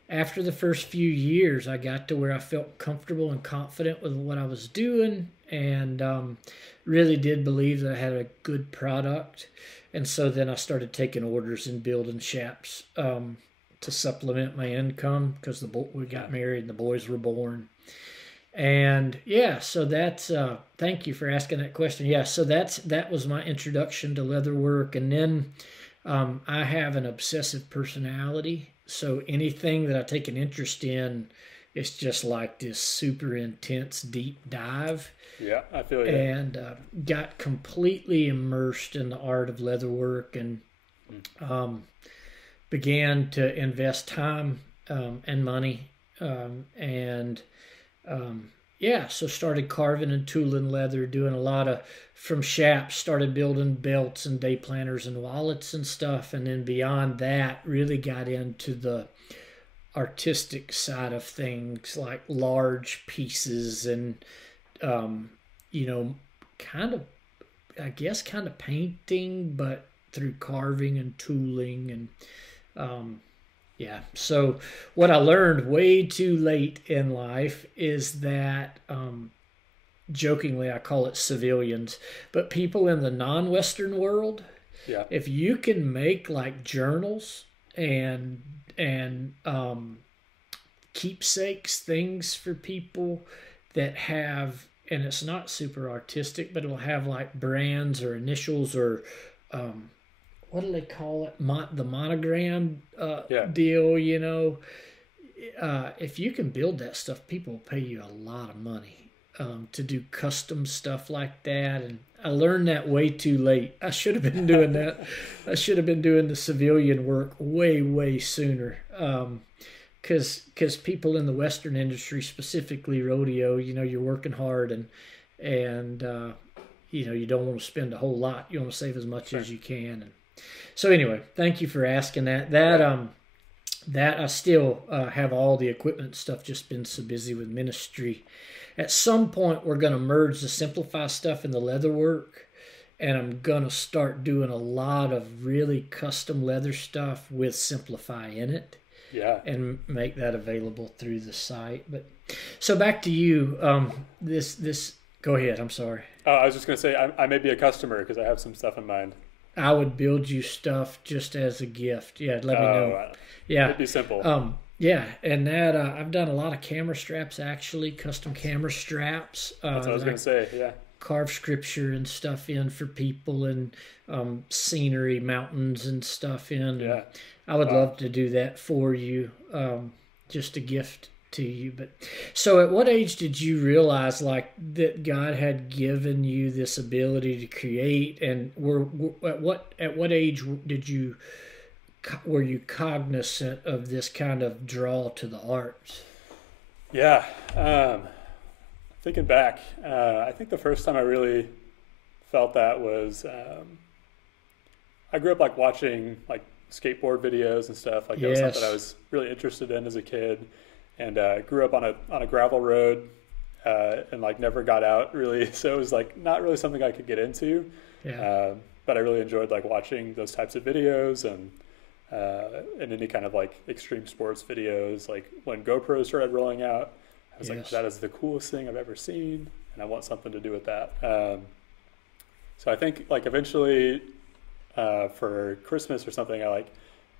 after the first few years, I got to where I felt comfortable and confident with what I was doing, and really did believe that I had a good product. And so then I started taking orders and building chaps to supplement my income because we got married and the boys were born. And so that's thank you for asking that question. So that was my introduction to leatherwork. And then I have an obsessive personality, so anything that I take an interest in, it's just like this super intense deep dive. Yeah, I feel you. And got completely immersed in the art of leatherwork and began to invest time and money And yeah, so started carving and tooling leather, doing a lot of from shaps, started building belts and day planners and wallets and stuff. And then beyond that, really got into the artistic side of things, like large pieces and, you know, kind of, I guess, kind of painting, but through carving and tooling. And yeah, so what I learned way too late in life is that, jokingly, I call it civilians, but people in the non-Western world, Yeah. if you can make like journals and and keepsakes, things for people that have, and it's not super artistic, but it'll have like brands or initials or what do they call it? The monogram Yeah. deal, you know. If you can build that stuff, people will pay you a lot of money to do custom stuff like that. And I learned that way too late. I should have been doing that. I should have been doing the civilian work way, way sooner. Because people in the Western industry, specifically rodeo, you know, you're working hard and you know, you don't want to spend a whole lot. You want to save as much as you can. And so anyway, thank you for asking that. That I still have all the equipment stuff, just been so busy with ministry. At some point, we're going to merge the Simplify stuff and the leather work, and I'm going to start doing a lot of really custom leather stuff with Simplify in it. Yeah. And make that available through the site. But so back to you. This go ahead. I'm sorry. Oh, I was just going to say I may be a customer because I have some stuff in mind. I would build you stuff just as a gift. Yeah, let me know. Yeah, it'd be simple. Yeah, and that I've done a lot of camera straps, actually, custom camera straps. That's what I was going to say. Yeah. Carve scripture and stuff in for people, and scenery, mountains and stuff in. Yeah. I would love to do that for you, just a gift to you. But so at what age did you realize like that God had given you this ability to create, and at what age were you cognizant of this kind of draw to the arts? Yeah. Thinking back, I think the first time I really felt that was I grew up like watching like skateboard videos and stuff. Like that was something I was really interested in as a kid, and grew up on a gravel road and like never got out really. So it was like not really something I could get into. Yeah. But I really enjoyed like watching those types of videos and any kind of like extreme sports videos. Like when GoPro started rolling out, I was like, that is the coolest thing I've ever seen, and I want something to do with that. So I think like eventually for Christmas or something, I like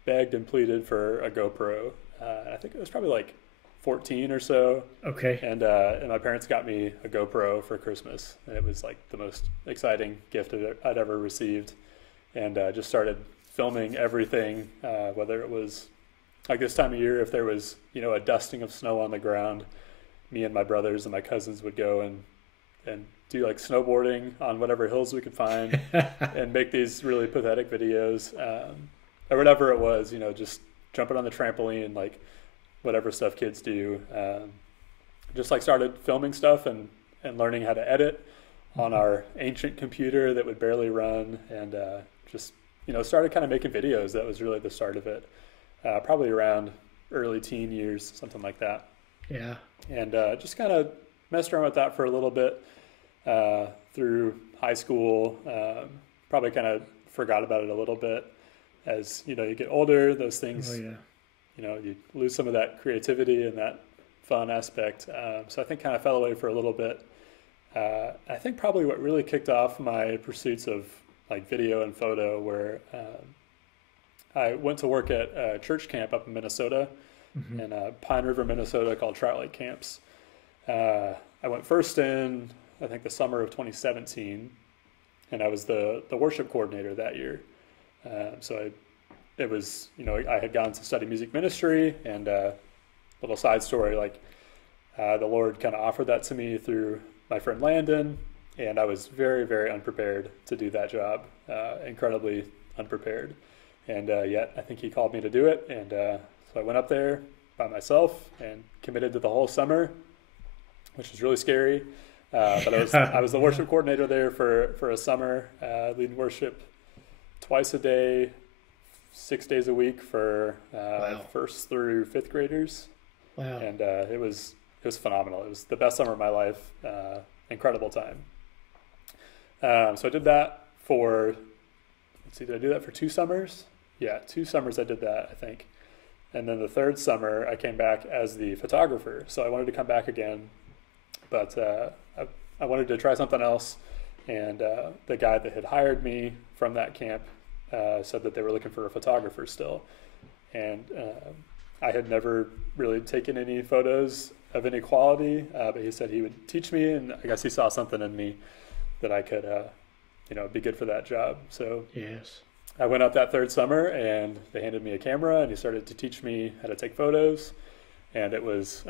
begged and pleaded for a GoPro. I think it was probably like 14 or so. Okay. And my parents got me a GoPro for Christmas, and it was like the most exciting gift I'd ever received. And just started filming everything, whether it was like this time of year, if there was, you know, a dusting of snow on the ground, me and my brothers and my cousins would go and do like snowboarding on whatever hills we could find and make these really pathetic videos, or whatever it was, you know, just jumping on the trampoline, like whatever stuff kids do. Just like started filming stuff and learning how to edit on our ancient computer that would barely run, and just, you know, started kind of making videos. That was really the start of it, probably around early teen years, something like that. Yeah. And just kind of messed around with that for a little bit through high school. Probably kind of forgot about it a little bit. As, you know, you get older, those things, you know, you lose some of that creativity and that fun aspect. So I think kind of fell away for a little bit. I think probably what really kicked off my pursuits of like video and photo were I went to work at a church camp up in Minnesota, in Pine River, Minnesota, called Trout Lake Camps. I went first in, I think, the summer of 2017, and I was the worship coordinator that year. So it was, you know, I had gone to study music ministry, and little side story, like the Lord kind of offered that to me through my friend Landon, and I was very, very unprepared to do that job, incredibly unprepared. And yet I think he called me to do it, and so I went up there, by myself and committed to the whole summer, which was really scary. But I was the worship coordinator there for a summer, leading worship twice a day, 6 days a week for Wow. first through fifth graders. Wow. And it was phenomenal. It was the best summer of my life. Incredible time. So I did that for, let's see, did I do that for 2 summers? Yeah, 2 summers I did that, I think. And then the third summer I came back as the photographer. So I wanted to come back again, but I wanted to try something else. And the guy that had hired me from that camp said that they were looking for a photographer still. And I had never really taken any photos of any quality, but he said he would teach me, and I guess he saw something in me that I could, be good for that job. So Yes. I went up that third summer, and they handed me a camera, and he started to teach me how to take photos. And it was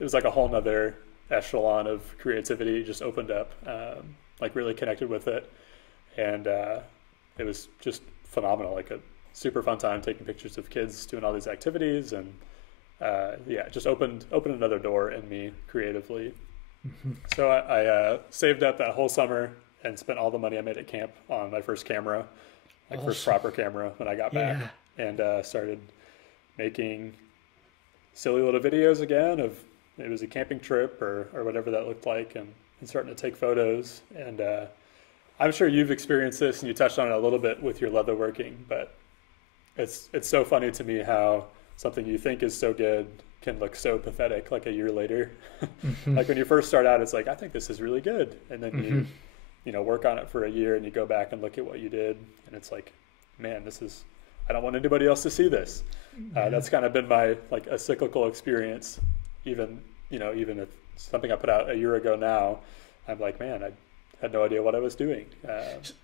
like a whole nother echelon of creativity just opened up, like really connected with it. And it was just phenomenal, like a super fun time taking pictures of kids doing all these activities. And it just opened another door in me creatively. So I saved up that whole summer and spent all the money I made at camp on my first camera, like Awesome. first proper camera when I got back, and started making silly little videos again of, it was a camping trip or whatever that looked like, and starting to take photos. And I'm sure you've experienced this, and you touched on it a little bit with your leatherworking, but it's so funny to me how something you think is so good can look so pathetic like a year later. Like when you first start out, it's like, I think this is really good. And then you work on it for a year and you go back and look at what you did. And it's like, man, I don't want anybody else to see this. That's kind of been my, like a cyclical experience. Even if something I put out a year ago now, I'm like, man, I had no idea what I was doing.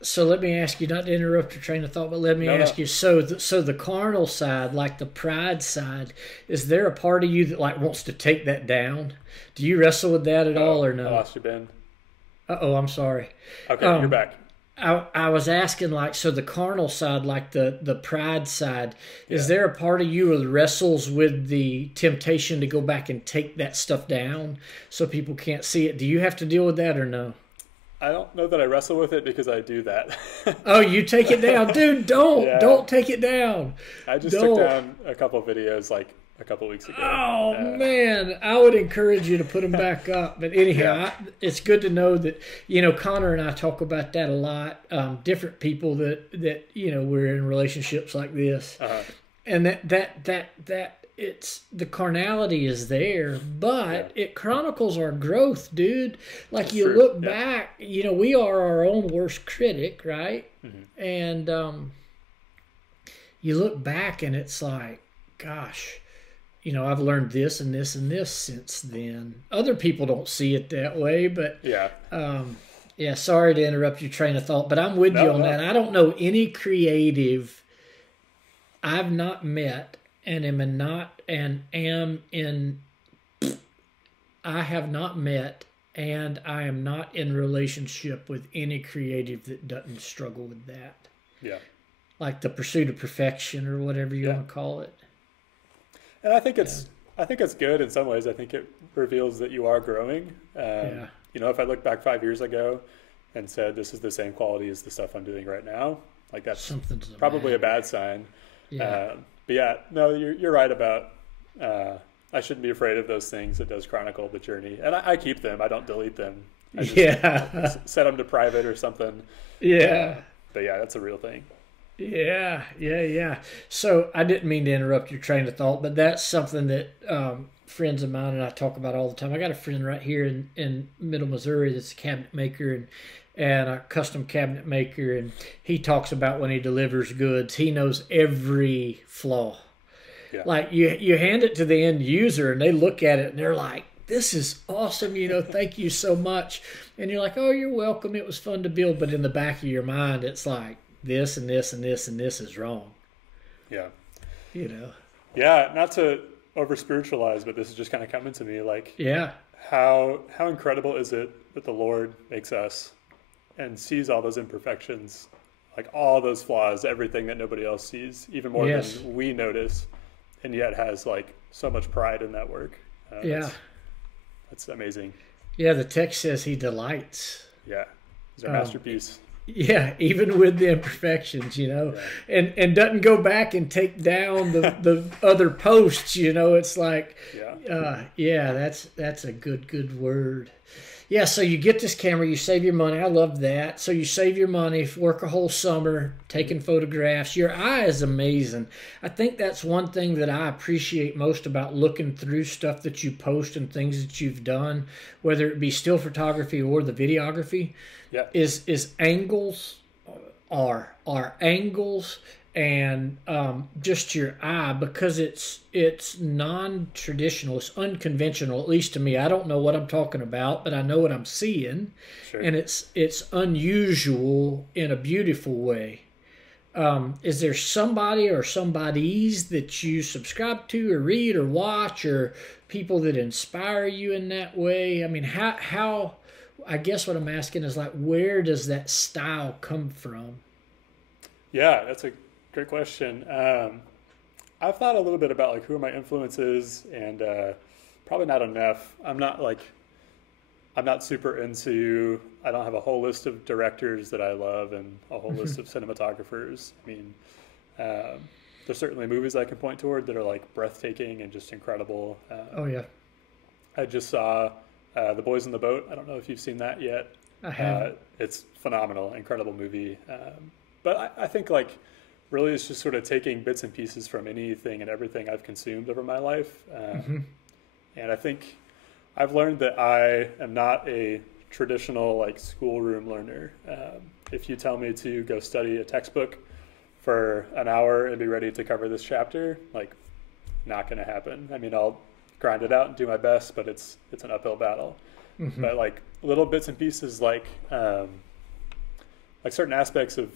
So let me ask you, not to interrupt your train of thought, but let me ask you. So the carnal side, like the pride side, is there a part of you that like wants to take that down? Do you wrestle with that at all, or no? I lost you, Ben. Uh-oh, I'm sorry. Okay, you're back. I was asking, like, so the carnal side, like the pride side, is there a part of you that wrestles with the temptation to go back and take that stuff down so people can't see it? Do you have to deal with that or no? I don't know that I wrestle with it because I do that. Oh, you take it down. Dude, don't take it down. I just took down a couple of videos like a couple of weeks ago. Oh, man, I would encourage you to put them back up. But anyhow, it's good to know that, Connor and I talk about that a lot. Different people that we're in relationships like this. And that it's the carnality is there, but it chronicles our growth, dude. Like That's you true. look back, we are our own worst critic, right? And you look back and it's like, gosh, I've learned this and this and this since then. Other people don't see it that way, but sorry to interrupt your train of thought, but I'm with you on that. I don't know any creative I've not met and I have not met and I am not in relationship with any creative that doesn't struggle with that. Yeah. Like the pursuit of perfection or whatever you want to call it. And I think it's good in some ways. I think it reveals that you are growing. If I look back 5 years ago and said this is the same quality as the stuff I'm doing right now, like that's Something's probably a bad sign. Yeah. You're right about I shouldn't be afraid of those things. It does chronicle the journey, and I keep them. I don't delete them. I just set them to private or something. Yeah. But that's a real thing. Yeah. So I didn't mean to interrupt your train of thought, but that's something that friends of mine and I talk about all the time. I got a friend right here in Middle Missouri that's a cabinet maker and a custom cabinet maker, and he talks about when he delivers goods, he knows every flaw. Yeah. Like you hand it to the end user and they look at it and they're like, this is awesome, thank you so much. And you're like, oh, you're welcome. It was fun to build. But in the back of your mind, it's like this and this and this and this is wrong. Yeah. Yeah, not to over spiritualize, but this is just kind of coming to me like, how incredible is it that the Lord makes us and sees all those imperfections, like all those flaws, everything that nobody else sees, even more than we notice, and yet has like so much pride in that work. Yeah. That's amazing. Yeah, the text says he delights. Yeah. It's a masterpiece. Yeah, even with the imperfections, Yeah. and doesn't go back and take down the other posts, It's like, yeah, that's a good word. Yeah, so you get this camera, you save your money. I love that. So you save your money, work a whole summer taking photographs. Your eye is amazing. I think that's one thing that I appreciate most about looking through stuff that you post and things that you've done, whether it be still photography or the videography. Yeah. Is angles are angles and just your eye, because it's non-traditional, it's unconventional, at least to me. I don't know what I'm talking about, but I know what I'm seeing. Sure. And it's unusual in a beautiful way. Is there somebody or somebodies that you subscribe to or read or watch, or people that inspire you in that way? I mean, how I guess what I'm asking is, like, where does that style come from? Yeah, that's a great question. I've thought a little bit about like who are my influences, and probably not enough. I'm not super into. I don't have a whole list of directors that I love and a whole list of cinematographers. I mean, there's certainly movies I can point toward that are like breathtaking and just incredible. Oh yeah, I just saw The Boys in the Boat. I don't know if you've seen that yet. I have. It's phenomenal, incredible movie. But I think like really it's just sort of taking bits and pieces from anything and everything I've consumed over my life. And I think I've learned that I am not a traditional like schoolroom learner. If you tell me to go study a textbook for an hour and be ready to cover this chapter, like not going to happen. I mean, I'll grind it out and do my best, but it's an uphill battle. But like little bits and pieces, like certain aspects of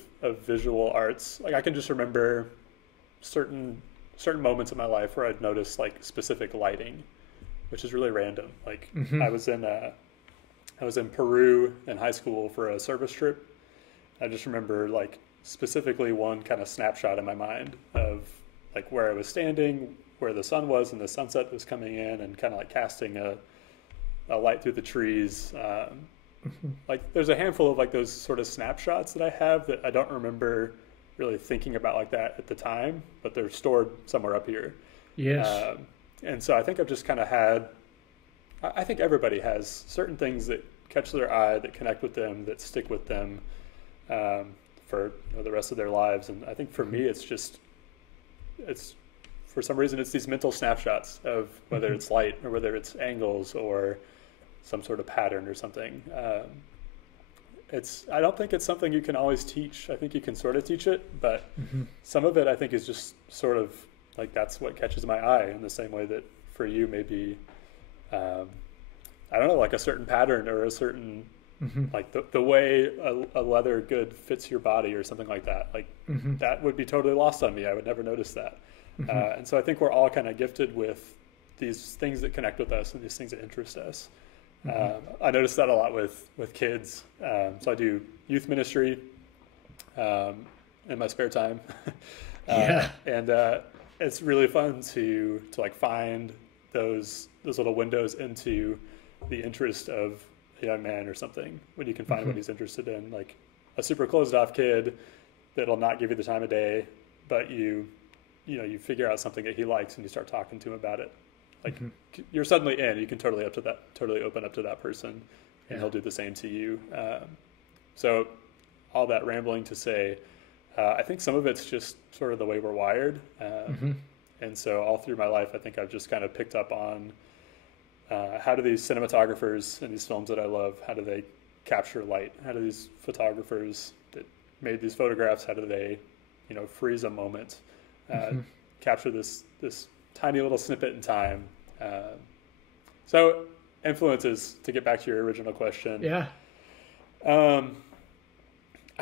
visual arts, like I can just remember certain moments in my life where I'd notice like specific lighting, which is really random. Like I was in Peru in high school for a service trip. I just remember like specifically one kind of snapshot in my mind of like where I was standing, where the sun was and the sunset was coming in, and kind of like casting a light through the trees. Like there's a handful of like those sort of snapshots that I have that I don't remember really thinking about like that at the time, but they're stored somewhere up here. Yes. And so I think I've just kind of had, I think everybody has certain things that catch their eye, that connect with them, that stick with them for the rest of their lives. And I think for me, it's for some reason, it's these mental snapshots of whether it's light or whether it's angles or some sort of pattern or something. I don't think it's something you can always teach. I think you can sort of teach it, but some of it I think is just sort of like that's what catches my eye, in the same way that for you maybe, I don't know, like a certain pattern or a certain, like the way a leather good fits your body or something like that. Like that would be totally lost on me. I would never notice that. And so I think we're all kind of gifted with these things that connect with us and these things that interest us. I notice that a lot with kids. So I do youth ministry in my spare time. And it's really fun to like find those little windows into the interest of a young man or something, when you can find what he's interested in. Like a super closed off kid that'll not give you the time of day, but you figure out something that he likes and you start talking to him about it. Like you're suddenly in. You can totally open up to that person, and he'll do the same to you. So all that rambling to say, I think some of it's just sort of the way we're wired. And so all through my life, I think I've just kind of picked up on how do these cinematographers in these films that I love, how do they capture light? How do these photographers that made these photographs, how do they, freeze a moment, capture this tiny little snippet in time? So influences, to get back to your original question. Yeah. I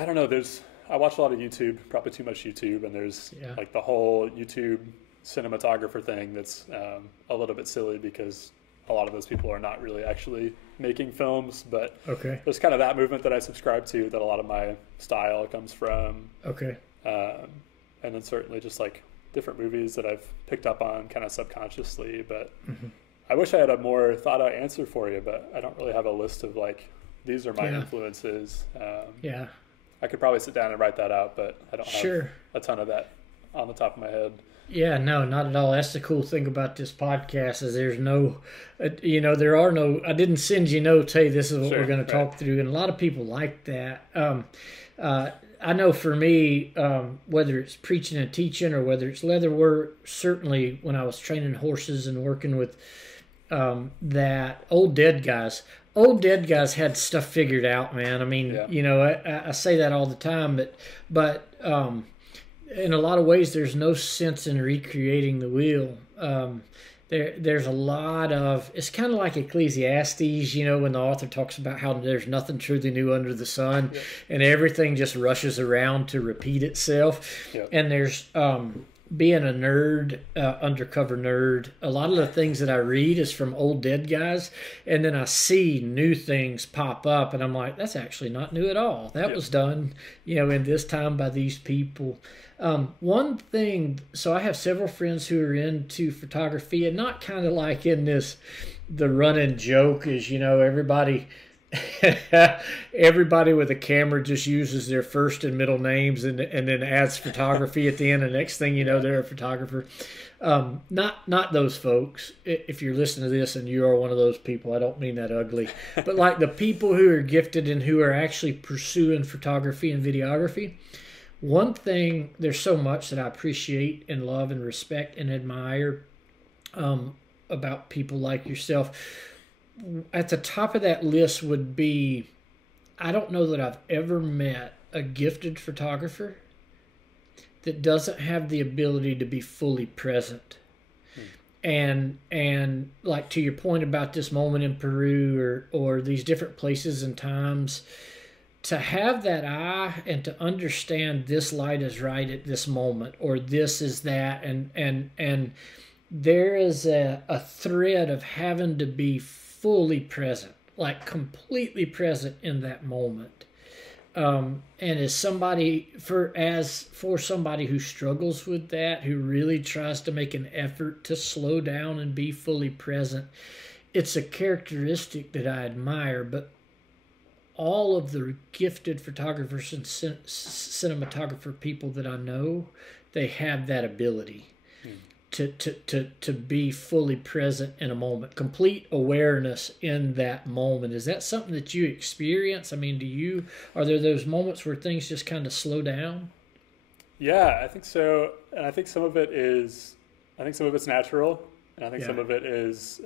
don't know. I watch a lot of YouTube, probably too much YouTube, and there's like the whole YouTube cinematographer thing that's a little bit silly, because a lot of those people are not really actually making films, but there's kind of that movement that I subscribe to, that a lot of my style comes from. And then certainly just like different movies that I've picked up on kind of subconsciously, but I wish I had a more thought out answer for you, but I don't really have a list of like, these are my influences. I could probably sit down and write that out, but I don't have a ton of that on the top of my head. Yeah, no, not at all. That's the cool thing about this podcast is there's no, there are no, I didn't send you notes, hey, this is what we're going to talk through. And a lot of people like that. I know for me, whether it's preaching and teaching or whether it's leather work, certainly when I was training horses and working with that old dead guys had stuff figured out, man. I mean, I say that all the time, but in a lot of ways, there's no sense in recreating the wheel. There's a lot of, it's kind of like Ecclesiastes, when the author talks about how there's nothing truly new under the sun, and everything just rushes around to repeat itself. And there's being a nerd, undercover nerd, a lot of the things that I read is from old dead guys, and then I see new things pop up, and I'm like, that's actually not new at all. That was done, in this time by these people. One thing, so I have several friends who are into photography, and not kind of like in this, the running joke is, everybody with a camera just uses their first and middle names and then adds photography at the end. And next thing you know, they're a photographer. Not those folks. If you're listening to this and you are one of those people, I don't mean that ugly, but like the people who are gifted and who are actually pursuing photography and videography. One thing, there's so much that I appreciate and love and respect and admire about people like yourself. At the top of that list would be, I don't know that I've ever met a gifted photographer that doesn't have the ability to be fully present. And like to your point about this moment in Peru or these different places and times, to have that eye and to understand this light is right at this moment, or this is that, and there is a thread of having to be fully present, like completely present in that moment. And as somebody for somebody who struggles with that, who really tries to make an effort to slow down and be fully present, it's a characteristic that I admire. But all of the gifted photographers and cinematographer people that I know, they have that ability to be fully present in a moment, complete awareness in that moment. Is that something that you experience? I mean, are there those moments where things just kind of slow down? Yeah, I think so. And I think some of it's natural, and I think some of it is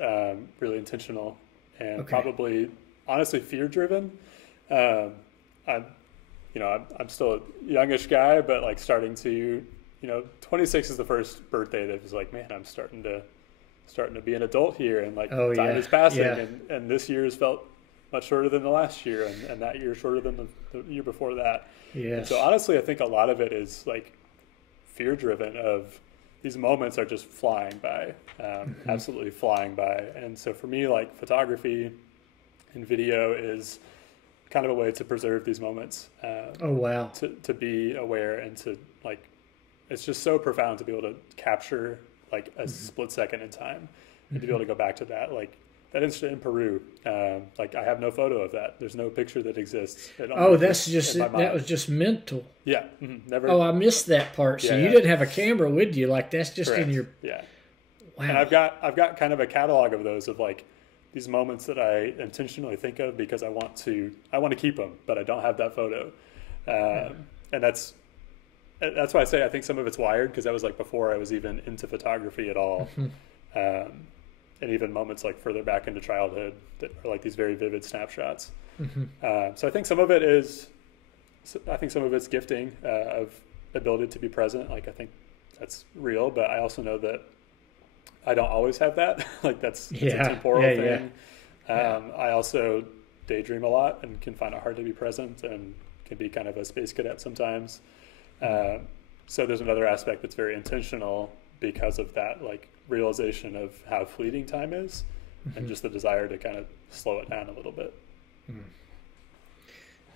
really intentional and probably honestly fear-driven. I'm still a youngish guy, but like starting to, 26 is the first birthday that was like, man, I'm starting to be an adult here, and like time is passing, and this year has felt much shorter than the last year, and that year shorter than the year before that. And so honestly, I think a lot of it is like fear-driven of these moments are just flying by, absolutely flying by. And so for me, like photography and video is kind of a way to preserve these moments. To be aware and to like, it's just so profound to be able to capture like a split second in time and to be able to go back to that, like that incident in Peru. Like I have no photo of that. There's no picture that exists. That was just mental. Yeah. Never. Oh, I missed that part. So you didn't have a camera with you. Like that's just in your. Yeah. Wow. And I've got kind of a catalog of those of like these moments that I intentionally think of because I want to keep them, but I don't have that photo. And that's why I say I think some of it's wired, because that was like before I was even into photography at all. And even moments like further back into childhood that are like these very vivid snapshots. So I think some of it's gifting of ability to be present. Like I think that's real, but I also know that I don't always have that. Like it's a temporal thing. I also daydream a lot and can find it hard to be present and can be kind of a space cadet sometimes. So there's another aspect that's very intentional because of that, like realization of how fleeting time is and just the desire to kind of slow it down a little bit.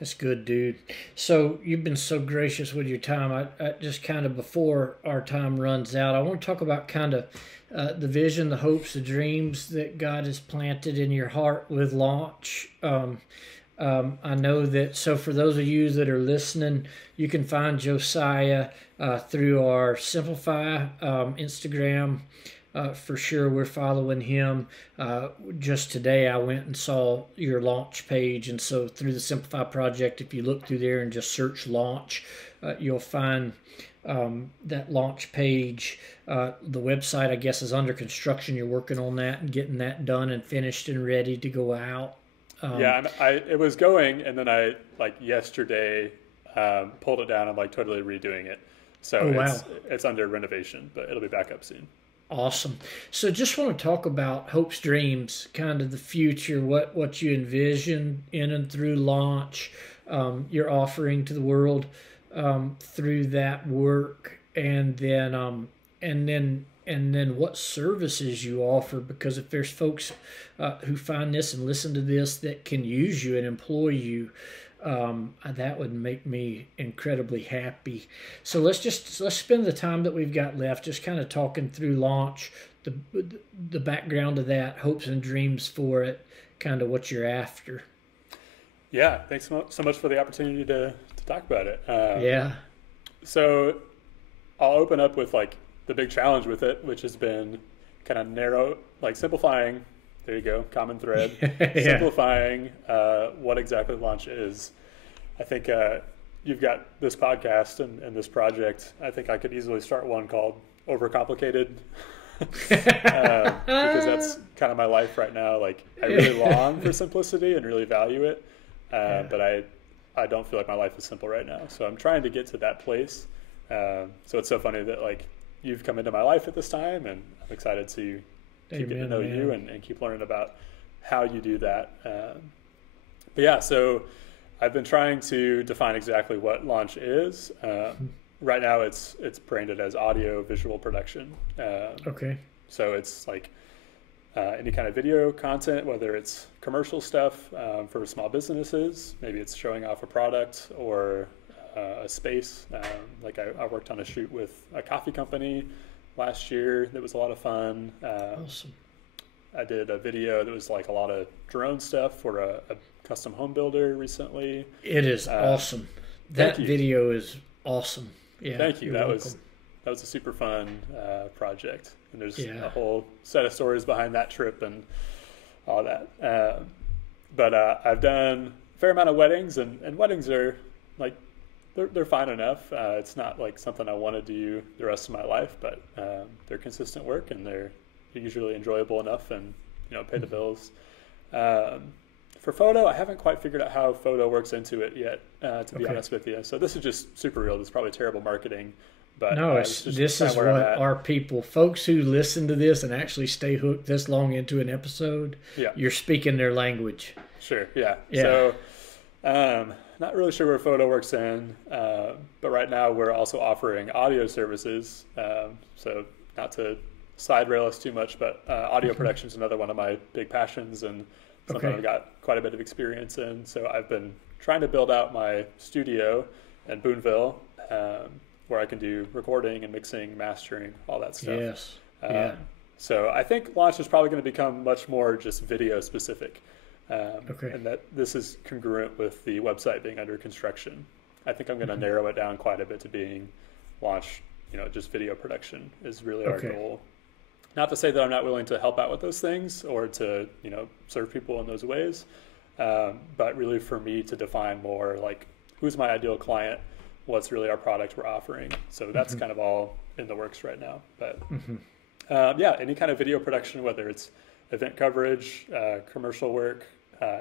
That's good, dude. So you've been so gracious with your time. I just kind of before our time runs out, I want to talk about kind of the vision, the hopes, the dreams that God has planted in your heart with Launch. I know that. So for those of you that are listening, you can find Josiah through our Simplify Instagram. For sure, we're following him. Just today, I went and saw your Launch page, and so through the Simplify Project, if you look through there and just search Launch, you'll find that Launch page. The website, I guess, is under construction. You're working on that and getting that done and finished and ready to go out. Yeah, it was going, and then I yesterday pulled it down. I'm totally redoing it, so it's under renovation, but it'll be back up soon. Awesome. So just want to talk about hopes, dreams, kind of the future, what you envision in and through Launch, your offering to the world through that work, and then what services you offer, because if there's folks who find this and listen to this that can use you and employ you, that would make me incredibly happy. So let's spend the time that we've got left just kind of talking through Launch, the background of that, hopes and dreams for it, kind of what you're after. Yeah, thanks so much for the opportunity to talk about it. Yeah. So I'll open up with the big challenge with it, which has been kind of narrow, simplifying. There you go, common thread. Yeah. Simplifying what exactly Launch is. I think you've got this podcast and this project. I think I could easily start one called Overcomplicated, because that's kind of my life right now. I really long for simplicity and really value it, but I don't feel like my life is simple right now. So I'm trying to get to that place. So it's so funny that you've come into my life at this time, and I'm excited to keep getting to know you and keep learning about how you do that. But yeah, so I've been trying to define exactly what Launch is. Right now it's branded as audio visual production. Okay. So it's any kind of video content, whether it's commercial stuff for small businesses, maybe it's showing off a product or a space. I worked on a shoot with a coffee company last year that was a lot of fun. Awesome. I did a video that was a lot of drone stuff for a custom home builder recently. It is awesome. That video is awesome. Yeah. Thank you. That was a super fun project, and there's a whole set of stories behind that trip and all that. But I've done a fair amount of weddings, and weddings are they're fine enough. It's not something I want to do the rest of my life, but they're consistent work, and they're usually enjoyable enough, and pay the bills. For photo, I haven't quite figured out how photo works into it yet, to be honest with you. So this is just super real. This is probably terrible marketing, but no, this is what our people, folks who listen to this and actually stay hooked this long into an episode. Yeah, you're speaking their language. Sure. Yeah. So. Not really sure where photo works in, but right now we're also offering audio services. So not to side rail us too much, but audio production is another one of my big passions and something I've got quite a bit of experience in. So I've been trying to build out my studio in Boonville, where I can do recording and mixing, mastering, all that stuff. Yes. So I think Launch is probably going to become much more just video specific. And that this is congruent with the website being under construction. I think I'm going to narrow it down quite a bit to being Launch, just video production is really our goal. Not to say that I'm not willing to help out with those things or to, serve people in those ways, but really for me to define more who's my ideal client, what's really our product we're offering. So that's kind of all in the works right now. But any kind of video production, whether it's event coverage, commercial work,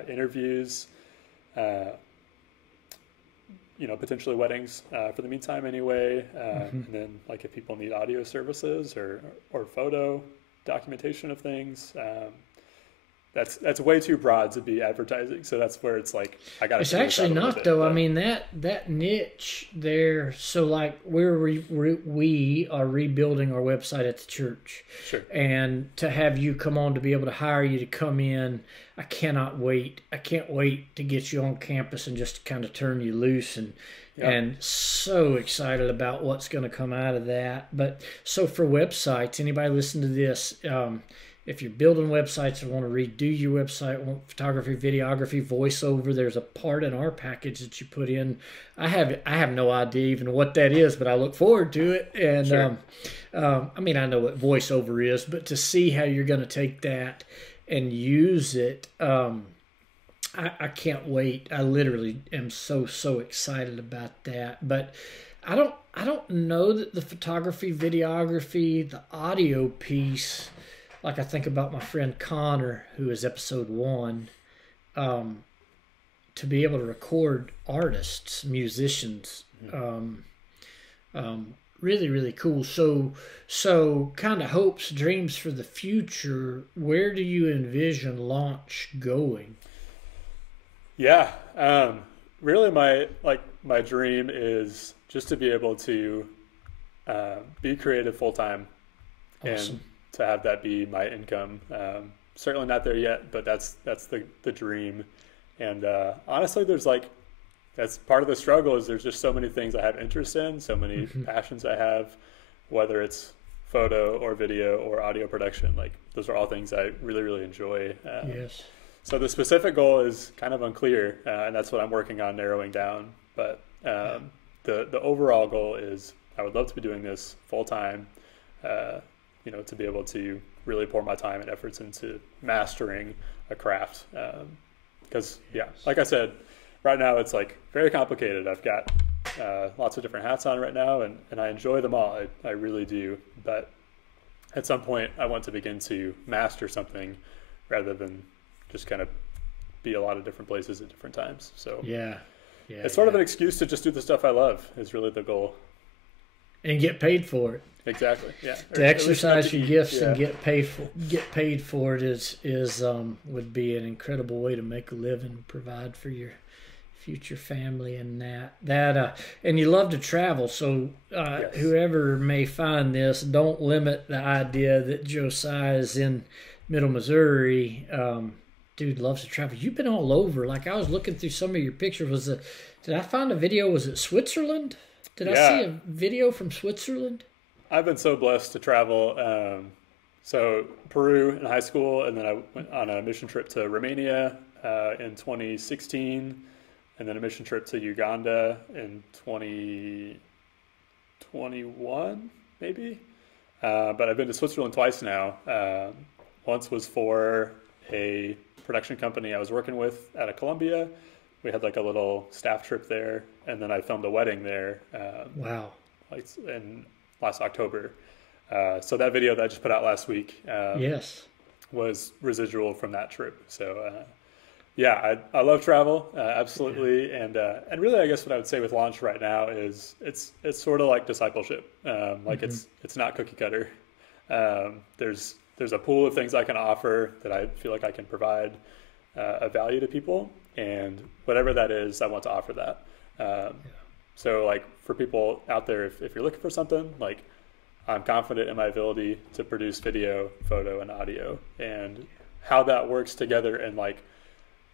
interviews, potentially weddings for the meantime anyway. And then if people need audio services or photo documentation of things, that's way too broad to be advertising. So that's where it's like I got to. It's actually not though. I mean that niche there. So like we are rebuilding our website at the church. Sure. And to have you come on, to be able to hire you to come in, I cannot wait. I can't wait to get you on campus and just kind of turn you loose and so excited about what's going to come out of that. But so for websites, anybody listen to this, if you're building websites or want to redo your website, want photography, videography, voiceover, there's a part in our package that you put in. I have no idea even what that is, but I look forward to it. And sure. I mean, I know what voiceover is, but to see how you're going to take that and use it, I can't wait. I literally am so excited about that. But I don't know that the photography, videography, the audio piece, like I think about my friend Connor, who is episode 1, to be able to record artists, musicians, really cool. So kind of hopes, dreams for the future. Where do you envision Launch going? Yeah, really, my dream is just to be able to be creative full time, Awesome. and to have that be my income. Certainly not there yet, but that's the dream. And honestly, that's part of the struggle. Is there's just so many things I have interest in, so many passions I have, whether it's photo or video or audio production. Like those are all things I really enjoy. Yes. So the specific goal is kind of unclear, and that's what I'm working on narrowing down. But the overall goal is I would love to be doing this full time, to be able to really pour my time and efforts into mastering a craft. Because, like I said, right now it's like very complicated. I've got lots of different hats on right now, and I enjoy them all. I really do. But at some point I want to begin to master something rather than just kind of be a lot of different places at different times. So it's sort of an excuse to just do the stuff I love is really the goal. And get paid for it. Exactly. Yeah. To exercise your gifts and get paid for it is would be an incredible way to make a living, provide for your future family, and that and you love to travel. So Yes. whoever may find this, don't limit the idea that Josiah is in Middle Missouri. Dude loves to travel. You've been all over. Like I was looking through some of your pictures. Did I find a video? Was it Switzerland? Did I see a video from Switzerland? I've been so blessed to travel. So Peru in high school, and then I went on a mission trip to Romania in 2016, and then a mission trip to Uganda in 2021, maybe. But I've been to Switzerland twice now. Once was for a production company I was working with out of Colombia. We had like a little staff trip there, and then I filmed a wedding there. Wow! Like in last October. So that video that I just put out last week, was residual from that trip. So I love travel, absolutely, and really, I guess what I would say with Launch right now is it's sort of like discipleship. It's not cookie cutter. There's a pool of things I can offer that I feel like I can provide a value to people, and whatever that is, I want to offer that. So like for people out there, if you're looking for something, like I'm confident in my ability to produce video, photo, and audio, and how that works together in like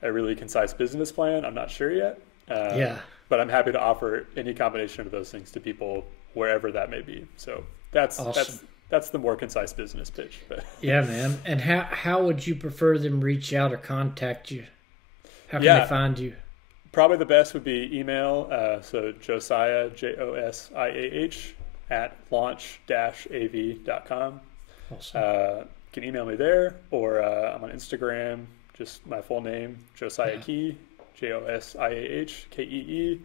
a really concise business plan, I'm not sure yet. But I'm happy to offer any combination of those things to people wherever that may be. So that's awesome. That's the more concise business pitch. But yeah, man. And how would you prefer them reach out or contact you? How can they find you? Probably the best would be email. So Josiah, JOSIAH @launch-av.com. Awesome. You can email me there, or I'm on Instagram, just my full name, Josiah Kee, JOSIAH KEE.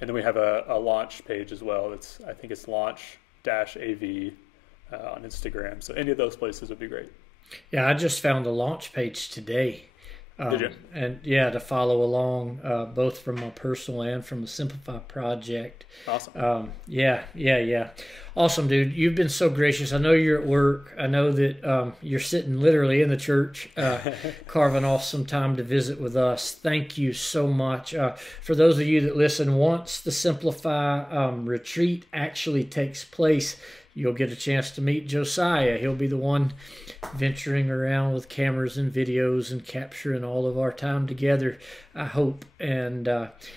And then we have a launch page as well. I think it's launch-av on Instagram. So any of those places would be great. Yeah, I just found a launch page today. Did you? And to follow along, both from my personal and from the Simplify project. Awesome. Yeah. Awesome, dude. You've been so gracious. I know you're at work. I know that you're sitting literally in the church, carving off some time to visit with us. Thank you so much. For those of you that listen, once the Simplify retreat actually takes place, you'll get a chance to meet Josiah. He'll be the one venturing around with cameras and videos and capturing all of our time together, I hope. And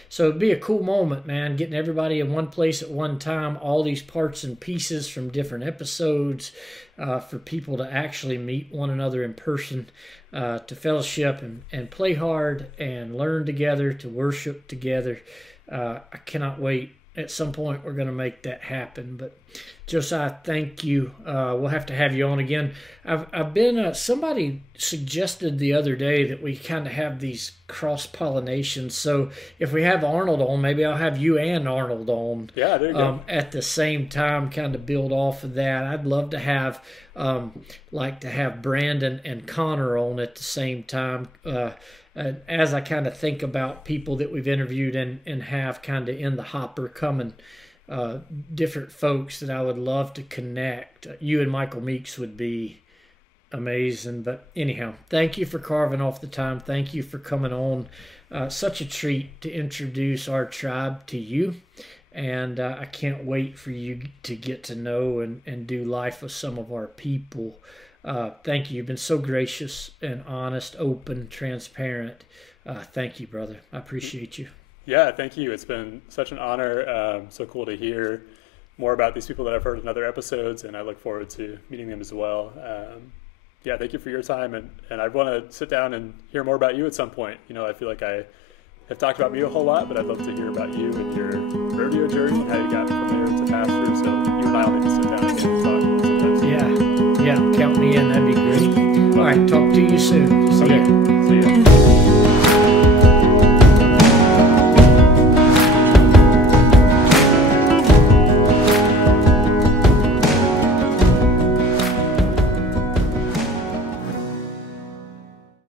so it'd be a cool moment, man, getting everybody in one place at one time, all these parts and pieces from different episodes, for people to actually meet one another in person, to fellowship and play hard and learn together, to worship together. I cannot wait. At some point, we're going to make that happen. But Josiah, thank you. We'll have to have you on again. I've been somebody suggested the other day that we kind of have these cross pollinations. So if we have Arnold on, maybe I'll have you and Arnold on. Yeah, there you go. At the same time, kind of build off of that. I'd love to have Brandon and Connor on at the same time. As I kind of think about people that we've interviewed and have kind of in the hopper coming, different folks that I would love to connect. You and Michael Meeks would be amazing. But anyhow, thank you for carving off the time. Thank you for coming on. Such a treat to introduce our tribe to you. And I can't wait for you to get to know and do life with some of our people. Thank you. You've been so gracious and honest, open, transparent. Thank you, brother. I appreciate you. Yeah, thank you. It's been such an honor. So cool to hear more about these people that I've heard in other episodes, and I look forward to meeting them as well. Yeah, thank you for your time, and I want to sit down and hear more about you at some point. You know, I feel like I have talked about me a whole lot, but I'd love to hear about you and your rodeo journey and how you got from there to pastor. So you and I will need to sit down again and talk sometime. Yeah, count me in. That'd be great. All right, talk to you soon. See ya. See ya.